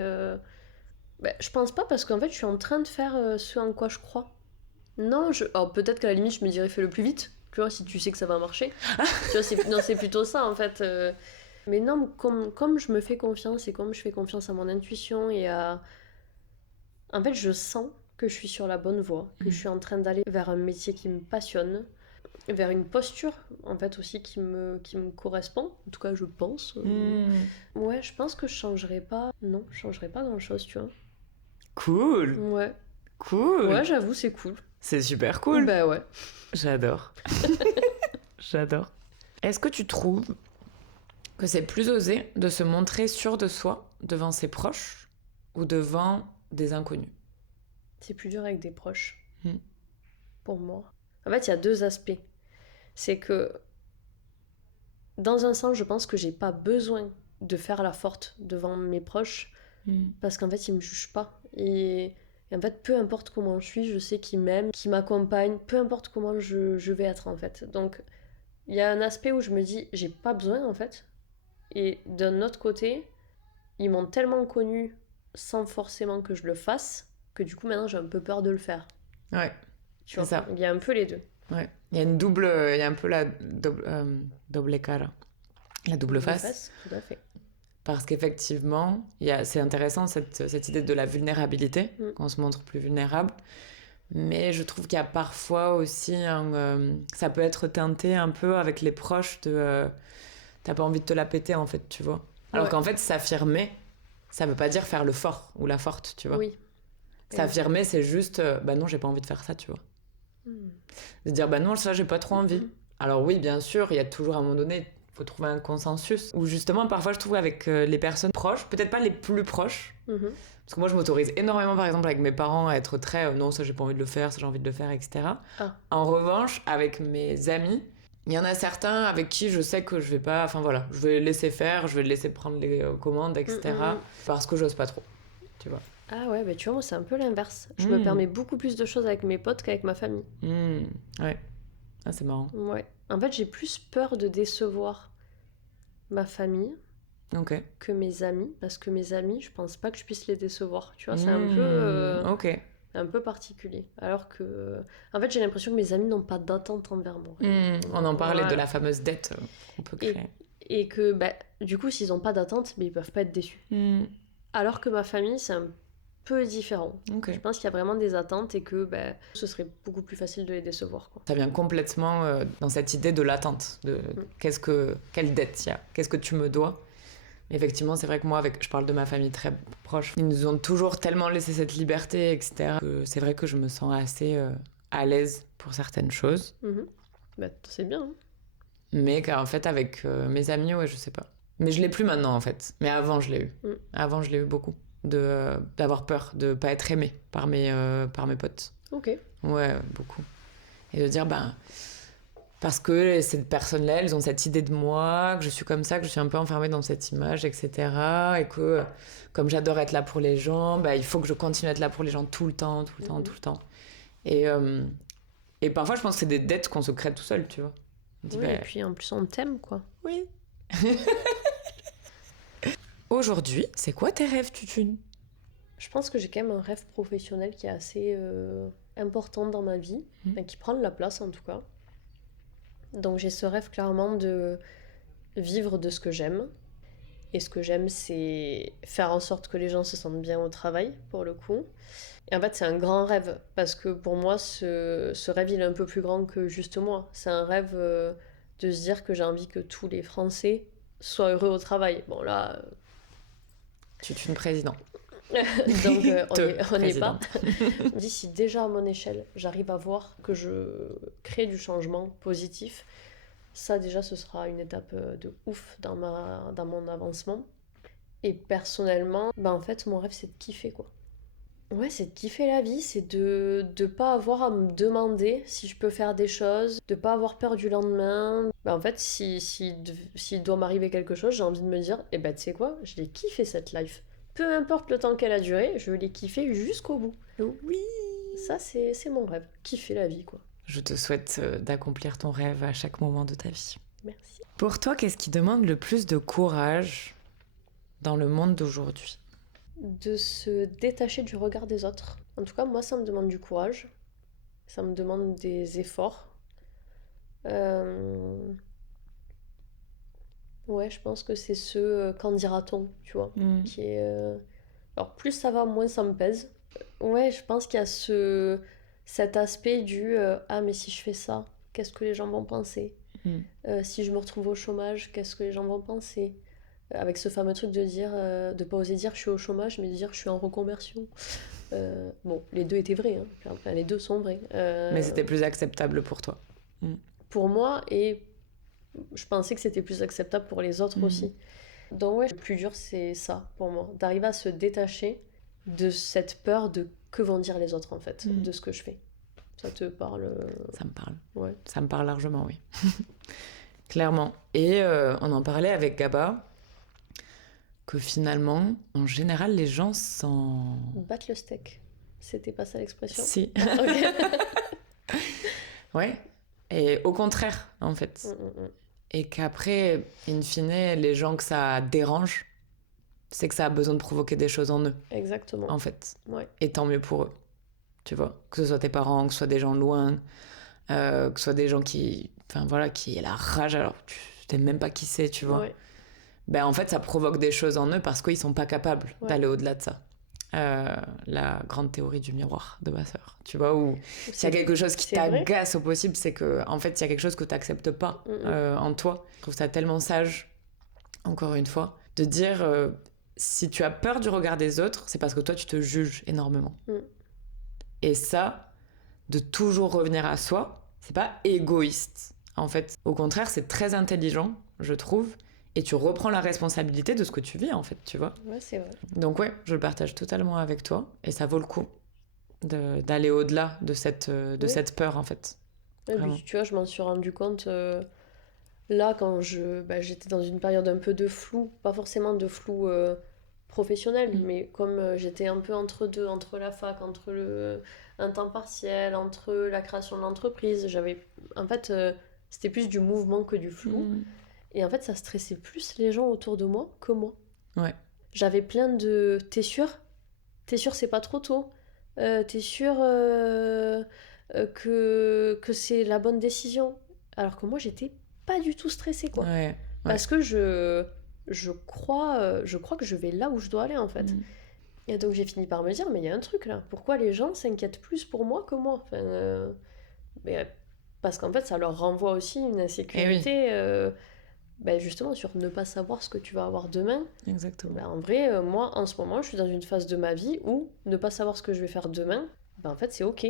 je pense pas parce qu'en fait je suis en train de faire ce en quoi je crois. Non, alors peut-être qu'à la limite je me dirais fais le plus vite, tu vois, si tu sais que ça va marcher. Tu vois, c'est plutôt ça en fait. Mais non, comme je me fais confiance et comme je fais confiance à mon intuition et à... En fait je sens que je suis sur la bonne voie, que je suis en train d'aller vers un métier qui me passionne, vers une posture en fait aussi qui me correspond, en tout cas je pense. Ouais, je pense que je changerais pas grand chose, tu vois. Cool. Ouais. Cool. Ouais, j'avoue, c'est cool. C'est super cool. Bah ouais. J'adore. J'adore. Est-ce que tu trouves que c'est plus osé de se montrer sûr de soi devant ses proches ou devant des inconnus. C'est plus dur avec des proches. Mm. Pour moi. En fait, il y a 2 aspects. C'est que, dans un sens, je pense que j'ai pas besoin de faire la forte devant mes proches parce qu'en fait, ils me jugent pas. Et en fait, peu importe comment je suis, je sais qu'ils m'aiment, qu'ils m'accompagnent, peu importe comment je vais être en fait. Donc, il y a un aspect où je me dis, j'ai pas besoin en fait. Et d'un autre côté, ils m'ont tellement connue sans forcément que je le fasse que du coup, maintenant, j'ai un peu peur de le faire. Ouais, Tu c'est vois, ça. il y a un peu les deux. Ouais. Il y a il y a un peu la double cara, la double face. Tout à fait. Parce qu'effectivement, c'est intéressant cette idée de la vulnérabilité, qu'on se montre plus vulnérable. Mais je trouve qu'il y a parfois aussi, ça peut être teinté un peu avec les proches de... t'as pas envie de te la péter en fait, tu vois. Alors qu'en fait, s'affirmer, ça veut pas dire faire le fort ou la forte, tu vois. Oui. S'affirmer, c'est juste, bah non, j'ai pas envie de faire ça, tu vois. De dire, bah non, ça, j'ai pas trop envie. Alors oui, bien sûr, il y a toujours à un moment donné, il faut trouver un consensus. Ou justement, parfois, je trouve avec les personnes proches, peut-être pas les plus proches, parce que moi, je m'autorise énormément, par exemple, avec mes parents, à être très, non, ça, j'ai pas envie de le faire, ça, j'ai envie de le faire, etc. Ah. En revanche, avec mes amis, il y en a certains avec qui je sais que je vais pas, enfin voilà, je vais laisser faire, je vais laisser prendre les commandes, etc. Parce que j'ose pas trop, tu vois. Ah ouais, bah tu vois, moi c'est un peu l'inverse. Je me permets beaucoup plus de choses avec mes potes qu'avec ma famille. Ouais. Ah, c'est marrant. Ouais. En fait, j'ai plus peur de décevoir ma famille que mes amis. Parce que mes amis, je pense pas que je puisse les décevoir. Tu vois, c'est un peu particulier. Alors que... En fait, j'ai l'impression que mes amis n'ont pas d'attente envers moi. On en parlait de la fameuse dette qu'on peut créer. Et que, bah, du coup, s'ils n'ont pas d'attente, mais ils peuvent pas être déçus. Alors que ma famille, c'est un peu différent. Je pense qu'il y a vraiment des attentes et que ce serait beaucoup plus facile de les décevoir, quoi. Ça vient complètement dans cette idée de l'attente, de quelle dette il y a, qu'est-ce que tu me dois. Effectivement, c'est vrai que moi, je parle de ma famille très proche, ils nous ont toujours tellement laissé cette liberté, etc. C'est vrai que je me sens assez à l'aise pour certaines choses. Bah, c'est bien. Hein. Mais qu'en fait, avec mes amis, ouais, je sais pas. Mais je l'ai plus maintenant, en fait. Mais avant, je l'ai eu. Avant, je l'ai eu beaucoup. D'avoir peur de pas être aimée par mes potes. Ok. Ouais, beaucoup. Et de dire, parce que ces personnes-là, elles ont cette idée de moi, que je suis comme ça, que je suis un peu enfermée dans cette image, etc. Et que, comme j'adore être là pour les gens, il faut que je continue à être là pour les gens tout le temps. Et parfois, je pense que c'est des dettes qu'on se crée tout seul, tu vois. Et puis, en plus, on t'aime, quoi. Oui. Aujourd'hui, c'est quoi tes rêves, Tutune ? Je pense que j'ai quand même un rêve professionnel qui est assez important dans ma vie, qui prend de la place en tout cas. Donc j'ai ce rêve clairement de vivre de ce que j'aime. Et ce que j'aime, c'est faire en sorte que les gens se sentent bien au travail, pour le coup. Et en fait, c'est un grand rêve, parce que pour moi, ce rêve, il est un peu plus grand que juste moi. C'est un rêve de se dire que j'ai envie que tous les Français soient heureux au travail. Bon là... Tutune président. Donc on n'est pas. D'ici déjà à mon échelle, j'arrive à voir que je crée du changement positif. Ça déjà, ce sera une étape de ouf dans mon avancement. Et personnellement, en fait, mon rêve, c'est de kiffer, quoi. Ouais, c'est de kiffer la vie, c'est de pas avoir à me demander si je peux faire des choses, de pas avoir peur du lendemain. En fait, s'il doit m'arriver quelque chose, j'ai envie de me dire, tu sais quoi, je l'ai kiffé cette life. Peu importe le temps qu'elle a duré, je l'ai kiffé jusqu'au bout. Oui. Ça, c'est mon rêve, kiffer la vie, quoi. Je te souhaite d'accomplir ton rêve à chaque moment de ta vie. Merci. Pour toi, qu'est-ce qui demande le plus de courage dans le monde d'aujourd'hui ? De se détacher du regard des autres. En tout cas, moi, ça me demande du courage. Ça me demande des efforts. Ouais, je pense que c'est ce qu'en dira-t-on, tu vois, qui est... Alors, plus ça va, moins ça me pèse. Ouais, je pense qu'il y a cet aspect du ah, mais si je fais ça, qu'est-ce que les gens vont penser ? Si je me retrouve au chômage, qu'est-ce que les gens vont penser ? Avec ce fameux truc de dire, de pas oser dire je suis au chômage, mais de dire je suis en reconversion. Bon, les deux étaient vrais, hein. Enfin, les deux sont vrais. Mais c'était plus acceptable pour toi. Pour moi, et je pensais que c'était plus acceptable pour les autres aussi. Donc ouais, le plus dur, c'est ça pour moi, d'arriver à se détacher de cette peur de que vont dire les autres, en fait, de ce que je fais. Ça te parle? Ça me parle. Ouais. Ça me parle largement, oui. Clairement. Et on en parlait avec Gaba, que finalement, en général, les gens s'en... Battre le steak. C'était pas ça l'expression? Si. Ok. Ouais. Et au contraire, en fait. Et qu'après, in fine, les gens que ça dérange, c'est que ça a besoin de provoquer des choses en eux. Exactement. En fait. Ouais. Et tant mieux pour eux. Tu vois, que ce soit tes parents, que ce soit des gens loin, que ce soit des gens qui aient la rage alors que tu sais même pas qui c'est, tu vois. Ouais. Ben en fait, ça provoque des choses en eux parce qu'ils sont pas capables d'aller au-delà de ça. La grande théorie du miroir de ma sœur, tu vois, où s'il y a quelque chose qui t'agace au possible, c'est que en fait, il y a quelque chose que t'acceptes pas en toi. Je trouve ça tellement sage, encore une fois, de dire si tu as peur du regard des autres, c'est parce que toi, tu te juges énormément. Et ça, de toujours revenir à soi, c'est pas égoïste. En fait, au contraire, c'est très intelligent, je trouve. Et tu reprends la responsabilité de ce que tu vis, en fait, tu vois. Ouais, c'est vrai. Donc ouais, je le partage totalement avec toi. Et ça vaut le coup d'aller au-delà de cette peur, en fait. Et puis, tu vois, je m'en suis rendu compte là, quand j'étais dans une période un peu de flou. Pas forcément de flou... professionnelle, mais comme j'étais un peu entre deux, entre la fac, entre un temps partiel, entre la création de l'entreprise, en fait, c'était plus du mouvement que du flou. Et en fait, ça stressait plus les gens autour de moi que moi. Ouais. J'avais plein de... T'es sûr, c'est pas trop tôt? T'es sûr que c'est la bonne décision? Alors que moi, j'étais pas du tout stressée, quoi. Ouais. Parce que je crois que je vais là où je dois aller, en fait. Et donc j'ai fini par me dire, mais il y a un truc là, pourquoi les gens s'inquiètent plus pour moi que moi? Parce qu'en fait, ça leur renvoie aussi une insécurité, justement, sur ne pas savoir ce que tu vas avoir demain. Exactement. En vrai, moi, en ce moment, je suis dans une phase de ma vie où ne pas savoir ce que je vais faire demain, en fait, c'est ok.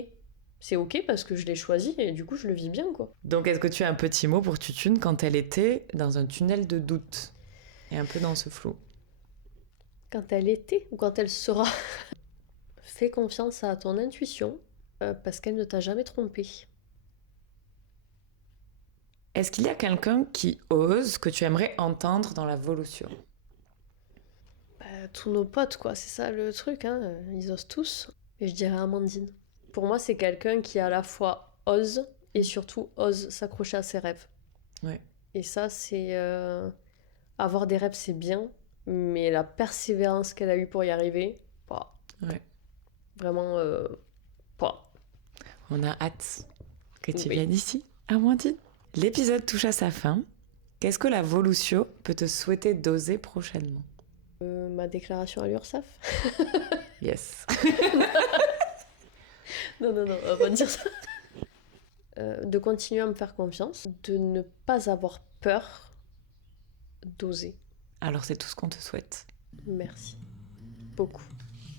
C'est ok parce que je l'ai choisi et du coup, je le vis bien, quoi. Donc, est-ce que tu as un petit mot pour Tutune quand elle était dans un tunnel de doute et un peu dans ce flou? Quand elle était ou quand elle sera? Fais confiance à ton intuition parce qu'elle ne t'a jamais trompé. Est-ce qu'il y a quelqu'un qui ose que tu aimerais entendre dans la Volusio? Tous nos potes, quoi, c'est ça le truc, hein. Ils osent tous. Et je dirais Amandine. Pour moi, c'est quelqu'un qui à la fois ose et surtout ose s'accrocher à ses rêves. Ouais. Et ça, c'est... Avoir des rêves, c'est bien, mais la persévérance qu'elle a eue pour y arriver, ouais. Vraiment, On a hâte que tu viennes ici, Amandine. L'épisode touche à sa fin. Qu'est-ce que la Volusio peut te souhaiter d'oser prochainement? Ma déclaration à l'URSSAF. Yes. Non, on va pas dire ça. De continuer à me faire confiance, de ne pas avoir peur, d'oser. Alors c'est tout ce qu'on te souhaite. Merci. Beaucoup.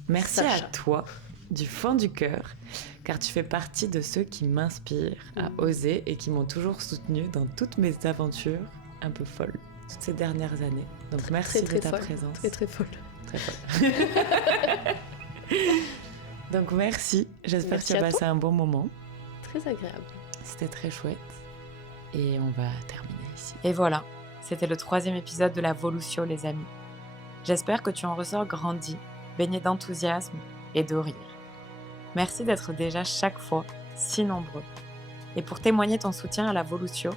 Merci Sacha. à toi, du fond du cœur, car tu fais partie de ceux qui m'inspirent à oser et qui m'ont toujours soutenue dans toutes mes aventures un peu folles toutes ces dernières années. Donc merci de ta présence. Très folle. Très folle. Donc merci, j'espère que tu as passé un bon moment. Très agréable. C'était très chouette. Et on va terminer ici. Et voilà, c'était le 3e épisode de la Volusio, les amis. J'espère que tu en ressors grandi, baigné d'enthousiasme et de rire. Merci d'être déjà chaque fois si nombreux. Et pour témoigner ton soutien à la Volusio,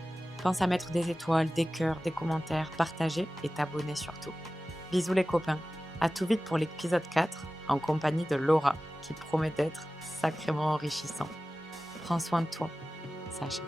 pense à mettre des étoiles, des cœurs, des commentaires, partager et t'abonner surtout. Bisous les copains, à tout vite pour l'épisode 4, en compagnie de Laura, qui promet d'être sacrément enrichissant. Prends soin de toi, Sacha.